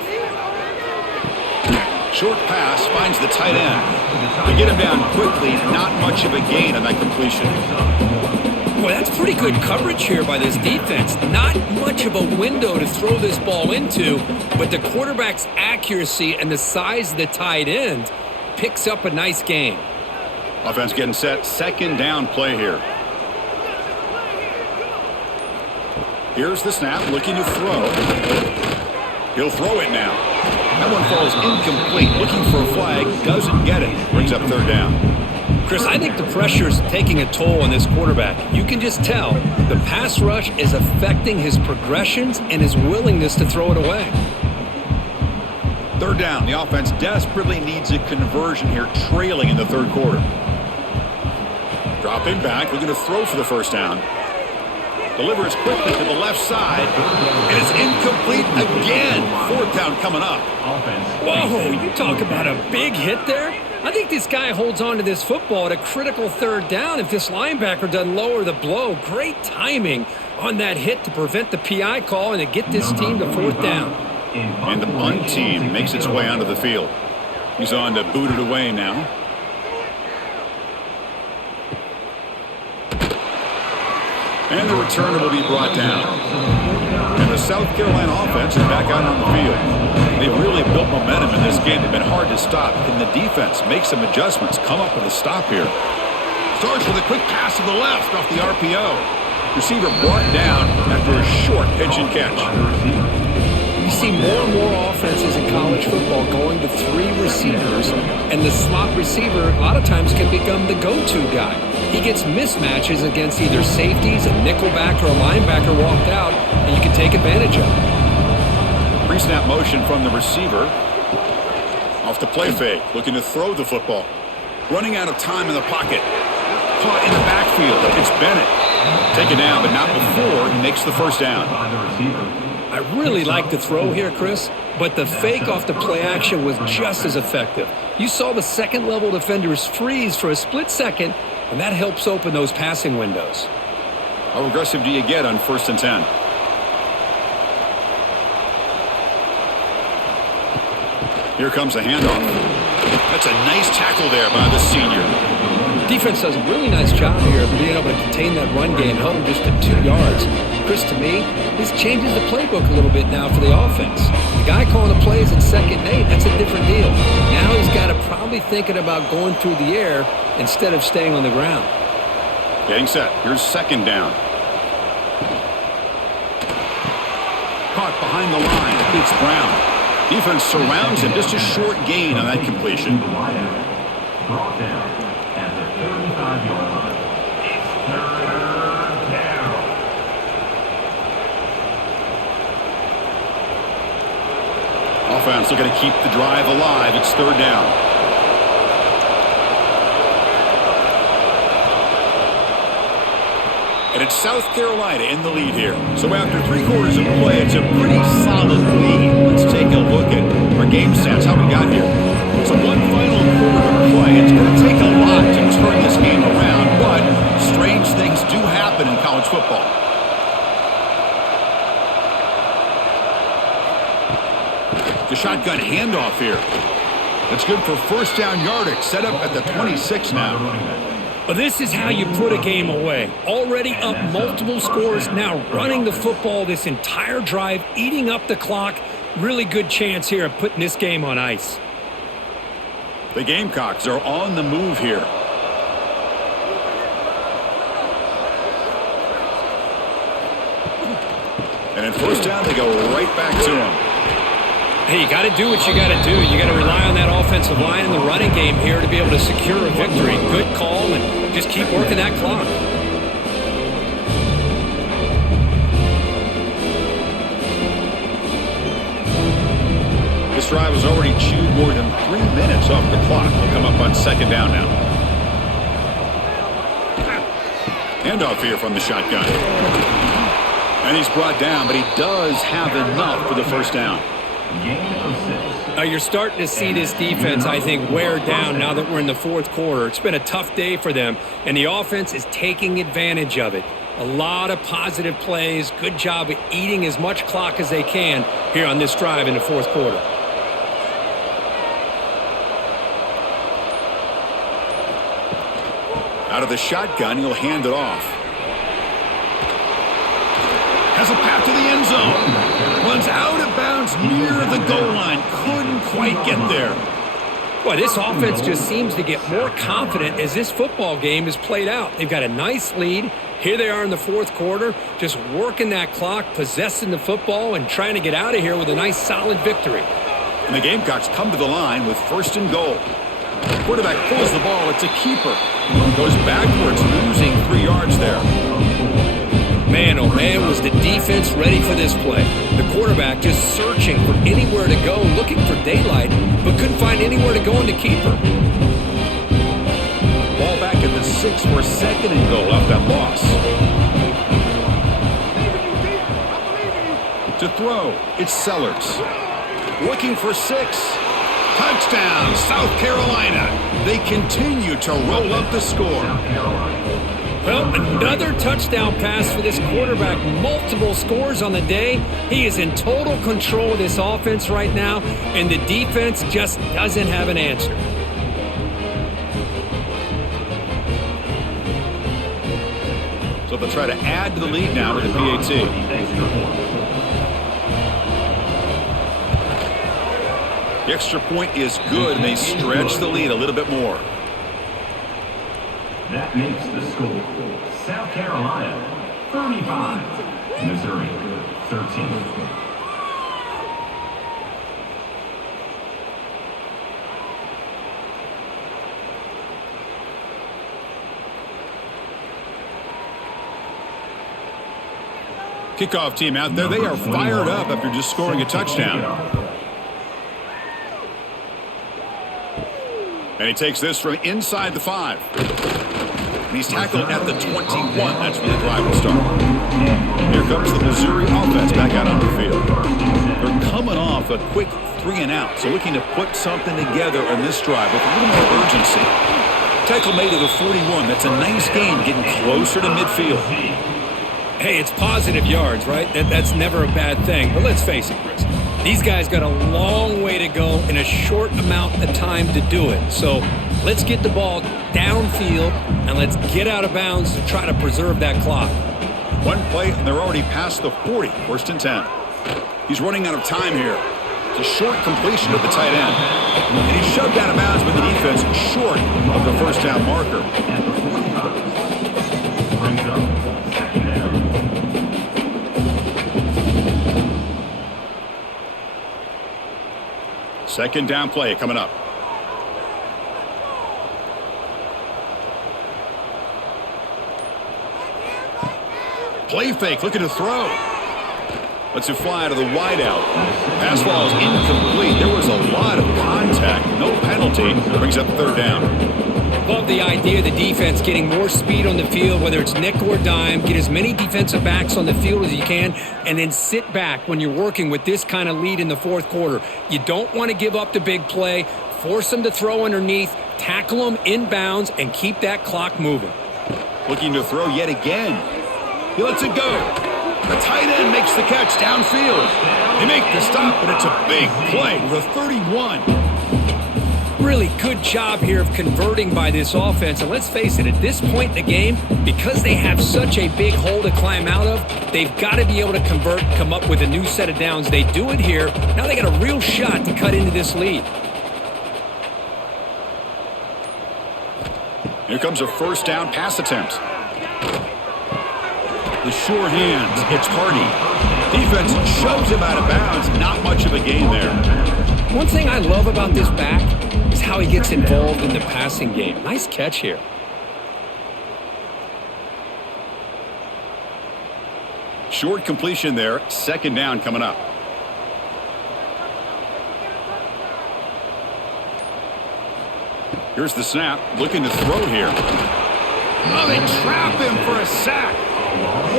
Short pass finds the tight end. They get him down quickly. Not much of a gain on that completion. Boy, that's pretty good coverage here by this defense. Not much of a window to throw this ball into, but the quarterback's accuracy and the size of the tight end picks up a nice gain. Offense getting set. 2nd down play here. Here's the snap, looking to throw. He'll throw it now. That one falls incomplete. Looking for a flag, doesn't get it. Brings up 3rd down. Chris, I think the pressure is taking a toll on this quarterback. You can just tell the pass rush is affecting his progressions and his willingness to throw it away. 3rd down. The offense desperately needs a conversion here, trailing in the 3rd quarter. Dropping back, looking to throw for the 1st down. Delivers quickly to the left side, and it's incomplete again. 4th down coming up. Whoa, you talk about a big hit there. I think this guy holds on to this football at a critical 3rd down if this linebacker doesn't lower the blow. Great timing on that hit to prevent the PI call and to get this team to 4th down. And the punt team makes its way onto the field. He's on to boot it away now. And the returner will be brought down. And the South Carolina offense is back out on the field. They've really built momentum in this game. They've been hard to stop. Can the defense make some adjustments, come up with a stop here? Starts with a quick pass to the left off the RPO. Receiver brought down after a short pitch and catch. You see more and more offenses in college football going to 3 receivers, and the slot receiver a lot of times can become the go-to guy. He gets mismatches against either safeties, a nickelback, or a linebacker walked out, and you can take advantage of it. Pre-snap motion from the receiver. Off the play fake, looking to throw the football. Running out of time in the pocket. Caught in the backfield. It's Bennett. Taken down, but not before he makes the 1st down. I really like the throw here, Chris, but the fake off the play action was just as effective. You saw the second-level defenders freeze for a split second, and that helps open those passing windows. How aggressive do you get on 1st and 10? Here comes a handoff. That's a nice tackle there by the senior. Defense does a really nice job here of being able to contain that run game, held just to 2 yards. Chris, to me, this changes the playbook a little bit now for the offense. The guy calling the plays at 2nd and 8, that's a different deal. Now he's got to probably thinking about going through the air instead of staying on the ground. Getting set. Here's 2nd down. Caught behind the line. It's Brown. Defense surrounds him. Just a short gain on that completion. Brought down at the 35-yard line. It's 3rd down. Offense looking to keep the drive alive. It's 3rd down. And it's South Carolina in the lead here. So after 3 quarters of play, it's a pretty solid lead. Let's take a look at our game stats, how we got here. So one final quarter of play. It's going to take a lot to turn this game around, but strange things do happen in college football. The shotgun handoff here. That's good for first down yardage. Set up at the 26 now. But this is how you put a game away. Already up multiple scores, now running the football this entire drive, eating up the clock. Really good chance here of putting this game on ice. The Gamecocks are on the move here. And in first down, they go right back to him. Hey, you got to do what you got to do. You got to rely on that offensive line in the running game here to be able to secure a victory. Good call, and just keep working that clock. This drive has already chewed more than 3 minutes off the clock. We'll come up on second down now. Handoff here from the shotgun. And he's brought down, but he does have enough for the first down. Now you're starting to see this defense, I think, wear down now that we're in the fourth quarter. It's been a tough day for them, and the offense is taking advantage of it. A lot of positive plays. Good job of eating as much clock as they can here on this drive in the fourth quarter. Out of the shotgun, he'll hand it off. Has a path to the end zone. Runs out of bounds near the goal line. Couldn't quite get there. Boy, this offense just seems to get more confident as this football game is played out. They've got a nice lead. Here they are in the fourth quarter, just working that clock, possessing the football, and trying to get out of here with a nice, solid victory. And the Gamecocks come to the line with first and goal. Quarterback pulls the ball. It's a keeper. Goes backwards, losing 3 yards there. Man, oh man, was the defense ready for this play. The quarterback just searching for anywhere to go, looking for daylight, but couldn't find anywhere to go in the keeper. Ball back at the 6 for second and goal off that loss. To throw, it's Sellers. Looking for 6. Touchdown, South Carolina. They continue to roll up the score. Well, another touchdown pass for this quarterback. Multiple scores on the day. He is in total control of this offense right now, and the defense just doesn't have an answer. So they'll try to add to the lead now with the PAT. The extra point is good, and they stretch the lead a little bit more. That makes the score South Carolina 35, Missouri 13. Kickoff team out there. They are fired up after just scoring a touchdown. And he takes this from inside the 5. And he's tackled at the 21. That's where the drive will start. Here comes the Missouri offense back out on the field. They're coming off a quick 3 and out, so looking to put something together on this drive with a little more urgency. Tackle made at the 41. That's a nice gain, getting closer to midfield. Hey, it's positive yards, right? That's never a bad thing. But let's face it, Chris. These guys got a long way to go in a short amount of time to do it. So let's get the ball downfield and let's get out of bounds to try to preserve that clock. One play, and they're already past the 40. First and 10. He's running out of time here. It's a short completion of the tight end. And he's shoved out of bounds with the defense short of the first down marker. Brings up second down. Second down play coming up. Play fake, looking to throw. Lets it fly to the wideout. Pass ball is incomplete. There was a lot of contact. No penalty. Brings up third down. Love the idea of the defense getting more speed on the field, whether it's nickel or dime, get as many defensive backs on the field as you can, and then sit back when you're working with this kind of lead in the fourth quarter. You don't want to give up the big play, force them to throw underneath, tackle them inbounds, and keep that clock moving. Looking to throw yet again. He lets it go. The tight end makes the catch downfield. They make the stop, but it's a big play with a 31. Really good job here of converting by this offense. And let's face it, at this point in the game, because they have such a big hole to climb out of, they've got to be able to convert, come up with a new set of downs. They do it here. Now they got a real shot to cut into this lead. Here comes a first down pass attempt. The sure hands. It's Hardy. Defense shoves him out of bounds. Not much of a gain there. One thing I love about this back is how he gets involved in the passing game. Nice catch here. Short completion there. Second down coming up. Here's the snap. Looking to throw here. Oh, they trap him for a sack.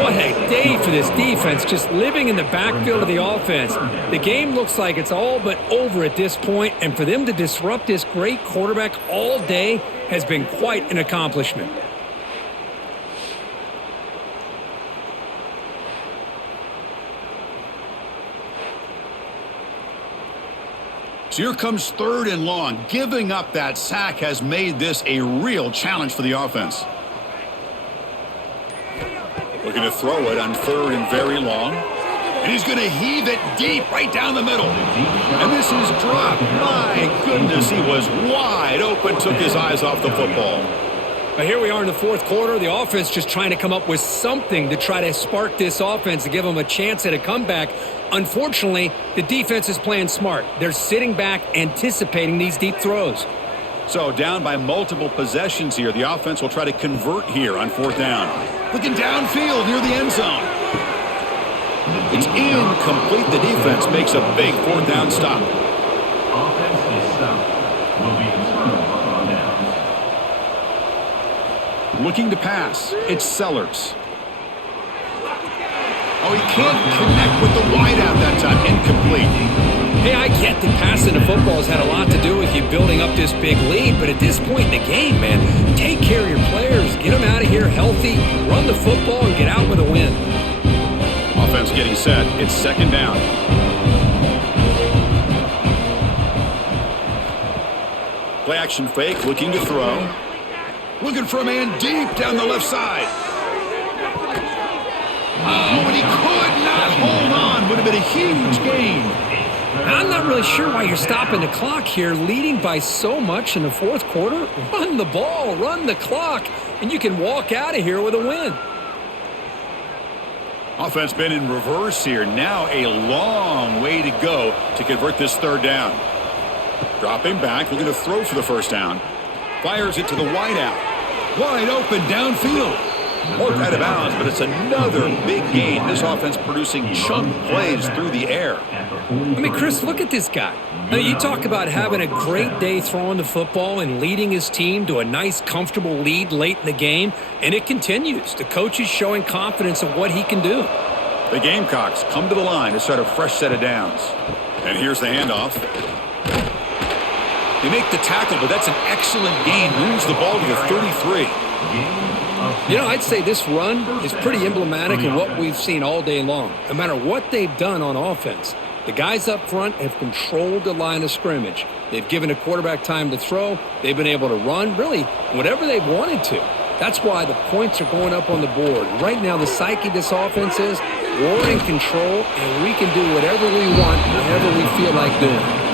What a day for this defense, just living in the backfield of the offense. The game looks like it's all but over at this point, and for them to disrupt this great quarterback all day has been quite an accomplishment. So here comes third and long. Giving up that sack has made this a real challenge for the offense. Looking to throw it on third and very long. And he's going to heave it deep right down the middle. And this is dropped. My goodness, he was wide open, took his eyes off the football. But here we are in the fourth quarter. The offense just trying to come up with something to try to spark this offense to give them a chance at a comeback. Unfortunately, the defense is playing smart. They're sitting back, anticipating these deep throws. So down by multiple possessions here. The offense will try to convert here on fourth down. Looking downfield near the end zone. It's incomplete. The defense makes a big fourth down stop. Offense is stopped. Will be returned on downs. Looking to pass. It's Sellers. Oh, he can't connect with the wideout that time. Incomplete. Hey, I get that passing the football has had a lot to do with you building up this big lead, but at this point in the game, man, take care of your players, get them out of here healthy, run the football, and get out with a win. Offense getting set. It's second down. Play action fake, looking to throw. Looking for a man deep down the left side. Oh, and he could not hold on. Would have been a huge gain. I'm not really sure why you're stopping the clock here, leading by so much in the fourth quarter. Run the ball, run the clock, and you can walk out of here with a win. Offense been in reverse here. Now a long way to go to convert this third down. Dropping back, looking to throw for the first down. Fires it to the wideout. Wide open downfield. Worked out of bounds, but it's another big gain. This offense producing chunk plays through the air. I mean, Chris, look at this guy. I mean, you talk about having a great day throwing the football and leading his team to a nice, comfortable lead late in the game, and it continues. The coach is showing confidence of what he can do. The Gamecocks come to the line to start a fresh set of downs. And here's the handoff. They make the tackle, but that's an excellent gain. Moves the ball to the 33. You know, I'd say this run is pretty emblematic of what we've seen all day long. No matter what they've done on offense, the guys up front have controlled the line of scrimmage. They've given a quarterback time to throw. They've been able to run, really, whatever they've wanted to. That's why the points are going up on the board. Right now, the psyche of this offense is we're in control, and we can do whatever we want, whenever we feel like doing.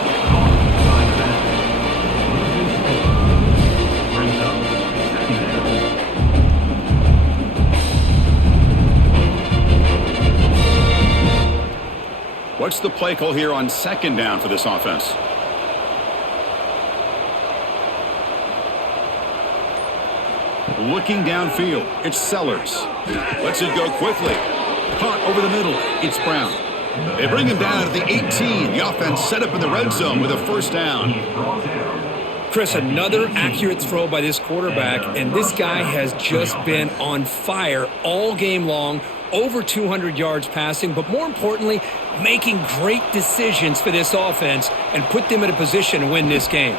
What's the play call here on second down for this offense? Looking downfield, it's Sellers. Lets it go quickly. Caught over the middle, it's Brown. They bring him down at the 18. The offense set up in the red zone with a first down. Chris, another accurate throw by this quarterback, and this guy has just been on fire all game long, over 200 yards passing, but more importantly, making great decisions for this offense and put them in a position to win this game.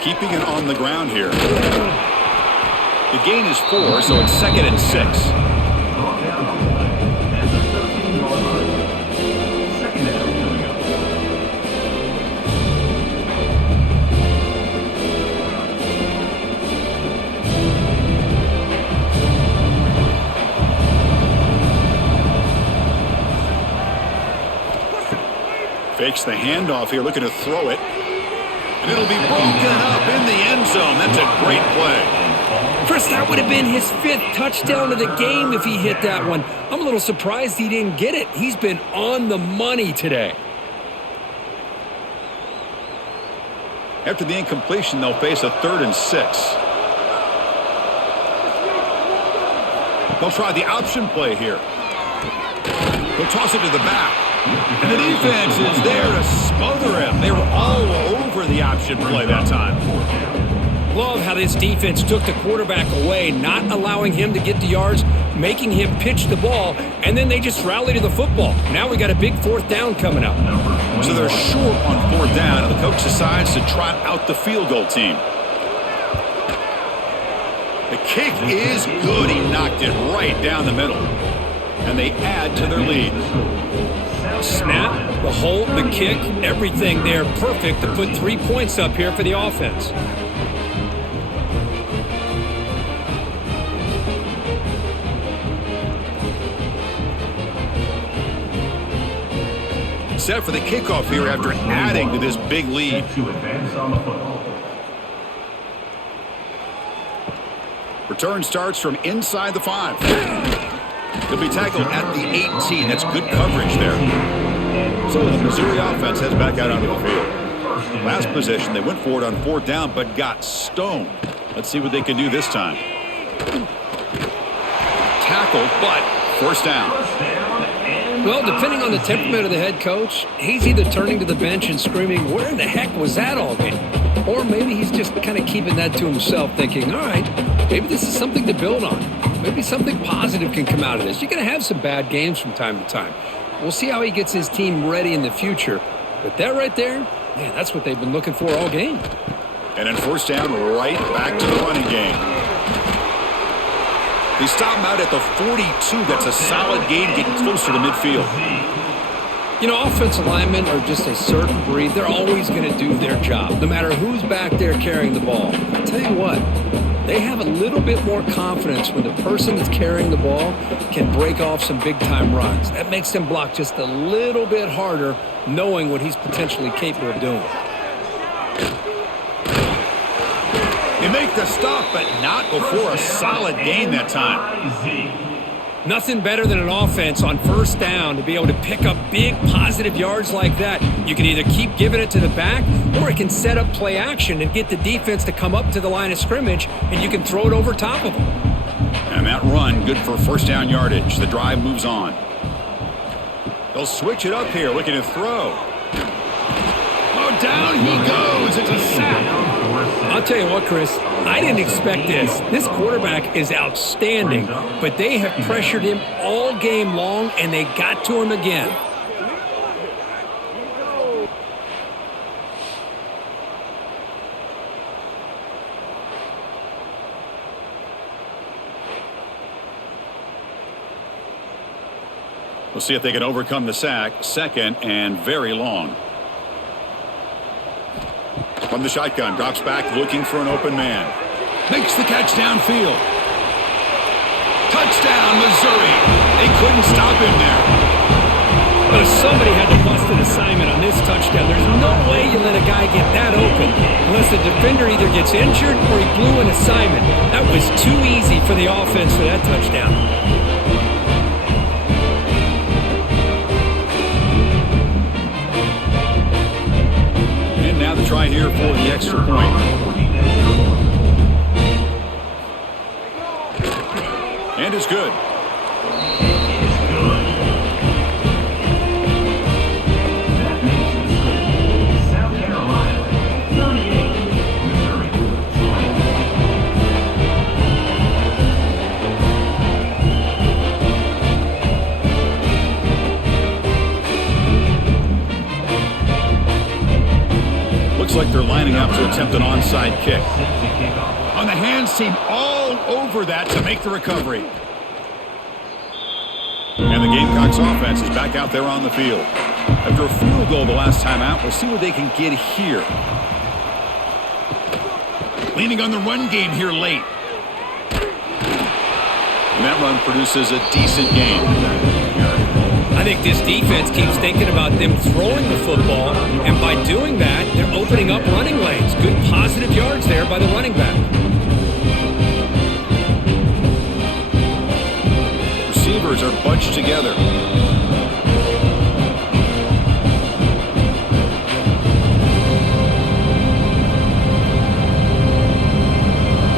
Keeping it on the ground here. The gain is 4, so it's 2nd and 6. Fakes the handoff here, looking to throw it. And it'll be broken up in the end zone. That's a great play. Chris, that would have been his 5th touchdown of the game if he hit that one. I'm a little surprised he didn't get it. He's been on the money today. After the incompletion, they'll face a 3rd and 6. They'll try the option play here. They'll toss it to the back. And the defense is there to smother him. They were all over the option play that time. Love how this defense took the quarterback away, not allowing him to get the yards, making him pitch the ball, and then they just rally to the football. Now we got a big 4th down coming up. So they're short on 4th down, and the coach decides to trot out the field goal team. The kick is good. He knocked it right down the middle. And they add to their lead. Snap, the hold, the kick, everything there perfect to put 3 points up here for the offense. Set for the kickoff here after adding to this big lead. To advance on the football. Return starts from inside the 5. He'll be tackled at the 18. That's good coverage there. So the Missouri offense heads back out onto the field. Last possession, they went for it on 4th down, but got stoned. Let's see what they can do this time. Tackle, but 1st down. Well, depending on the temperament of the head coach, he's either turning to the bench and screaming, "Where in the heck was that all game?" Or maybe he's just kind of keeping that to himself, thinking, all right, maybe this is something to build on. Maybe something positive can come out of this. You're going to have some bad games from time to time. We'll see how he gets his team ready in the future. But that right there, man, that's what they've been looking for all game. And then 1st down, right back to the running game. They stop him out at the 42. That's a solid gain, getting closer to midfield. You know, offensive linemen are just a certain breed. They're always going to do their job, no matter who's back there carrying the ball. I'll tell you what, they have a little bit more confidence when the person that's carrying the ball can break off some big-time runs. That makes them block just a little bit harder, knowing what he's potentially capable of doing. They make the stop, but not before a solid gain that time. Nothing better than an offense on 1st down to be able to pick up big positive yards like that. You can either keep giving it to the back, or it can set up play action and get the defense to come up to the line of scrimmage, and you can throw it over top of them. And that run, good for 1st down yardage. The drive moves on. They'll switch it up here, looking to throw. Oh, down he goes. It's a sack. I'll tell you what, Chris, I didn't expect this. This quarterback is outstanding, but they have pressured him all game long, and they got to him again. We'll see if they can overcome the sack. 2nd and very long. From the shotgun, drops back looking for an open man. Makes the catch downfield. Touchdown, Missouri. They couldn't stop him there. But somebody had to bust an assignment on this touchdown. There's no way you let a guy get that open unless the defender either gets injured or he blew an assignment. That was too easy for the offense for that touchdown. The try here for the extra point. And it's good. That makes the score South Carolina 38, snap to attempt an onside kick. Set to kick off. On the hands team all over that to make the recovery. And the Gamecocks offense is back out there on the field. After a field goal the last time out, we'll see what they can get here. Leaning on the run game here late. And that run produces a decent gain. I think this defense keeps thinking about them throwing the football, and by doing that, they're opening up running lanes. Good positive yards there by the running back. Receivers are bunched together.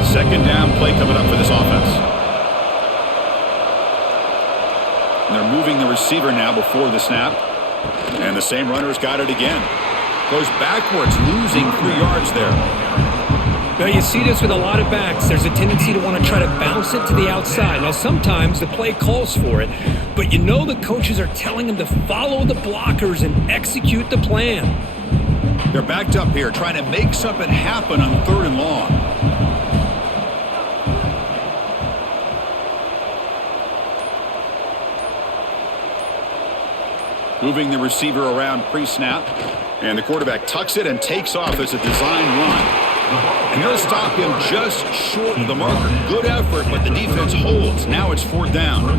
Second down play coming up for this offense. And they're moving the receiver now before the snap. And the same runner's got it again. Goes backwards, losing 3 yards there. Now, you see this with a lot of backs. There's a tendency to want to try to bounce it to the outside. Now, sometimes the play calls for it, but you know the coaches are telling them to follow the blockers and execute the plan. They're backed up here, trying to make something happen on 3rd and long. Moving the receiver around pre-snap. And the quarterback tucks it and takes off as a design run. And they'll stop him just short of the marker. Good effort, but the defense holds. Now it's 4th down.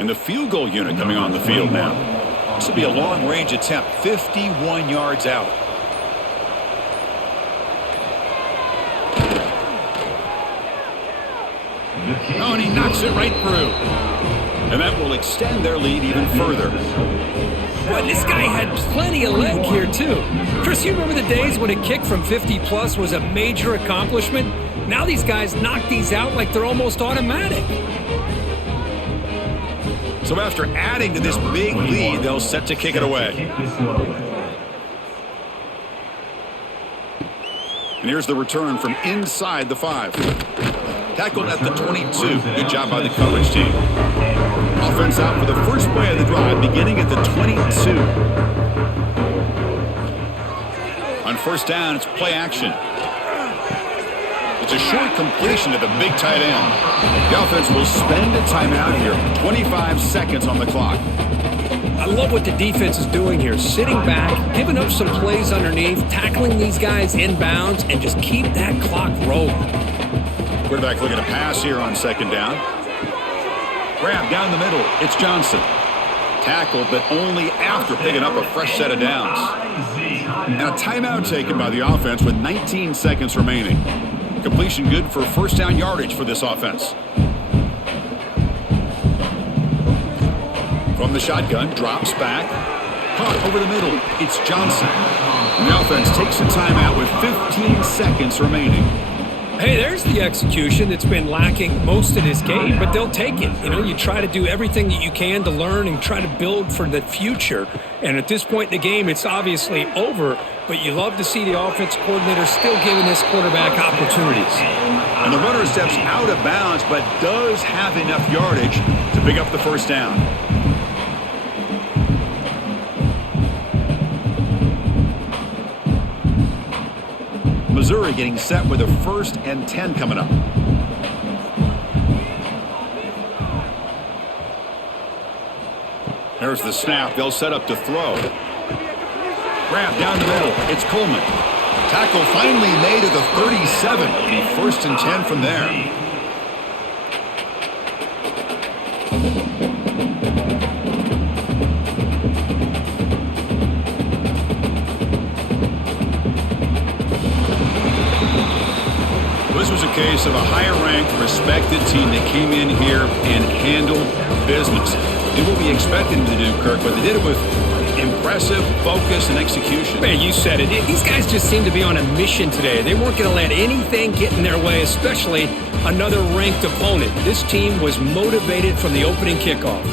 And the field goal unit coming on the field now. This will be a long-range attempt, 51 yards out. Oh, and he knocks it right through. And that will extend their lead even further. Boy, this guy had plenty of leg here, too. Chris, you remember the days when a kick from 50-plus was a major accomplishment? Now these guys knock these out like they're almost automatic. So after adding to this big lead, they'll set to kick it away. And here's the return from inside the 5. Tackled at the 22. Good job by the coverage team. Offense out for the first play of the drive, beginning at the 22. On 1st down, it's play action. It's a short completion to the big tight end. The offense will spend a timeout here. 25 seconds on the clock. I love what the defense is doing here. Sitting back, giving up some plays underneath, tackling these guys inbounds, and just keep that clock rolling. Quarterback looking to pass here on 2nd down. Grab down the middle. It's Johnson. Tackled, but only after picking up a fresh set of downs. And a timeout taken by the offense with 19 seconds remaining. Completion good for 1st down yardage for this offense. From the shotgun, drops back. Caught over the middle. It's Johnson. And the offense takes a timeout with 15 seconds remaining. Hey, there's the execution that's been lacking most of this game, but they'll take it. You know, you try to do everything that you can to learn and try to build for the future. And at this point in the game, it's obviously over, but you love to see the offense coordinator still giving this quarterback opportunities. And the runner steps out of bounds, but does have enough yardage to pick up the 1st down. Missouri getting set with a 1st and 10 coming up. There's the snap. They'll set up to throw. Grab down the middle. It's Coleman. Tackle finally made at the 37. It'll be 1st and 10 from there. This was a case of a higher-ranked, respected team that came in here and handled business. Did what we expected them to do, Kirk, but they did it with impressive focus and execution. Man, you said it. These guys just seem to be on a mission today. They weren't going to let anything get in their way, especially another ranked opponent. This team was motivated from the opening kickoff.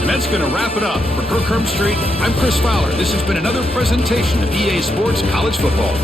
And that's going to wrap it up. For Kirk Herbstreit, I'm Chris Fowler. This has been another presentation of EA Sports College Football.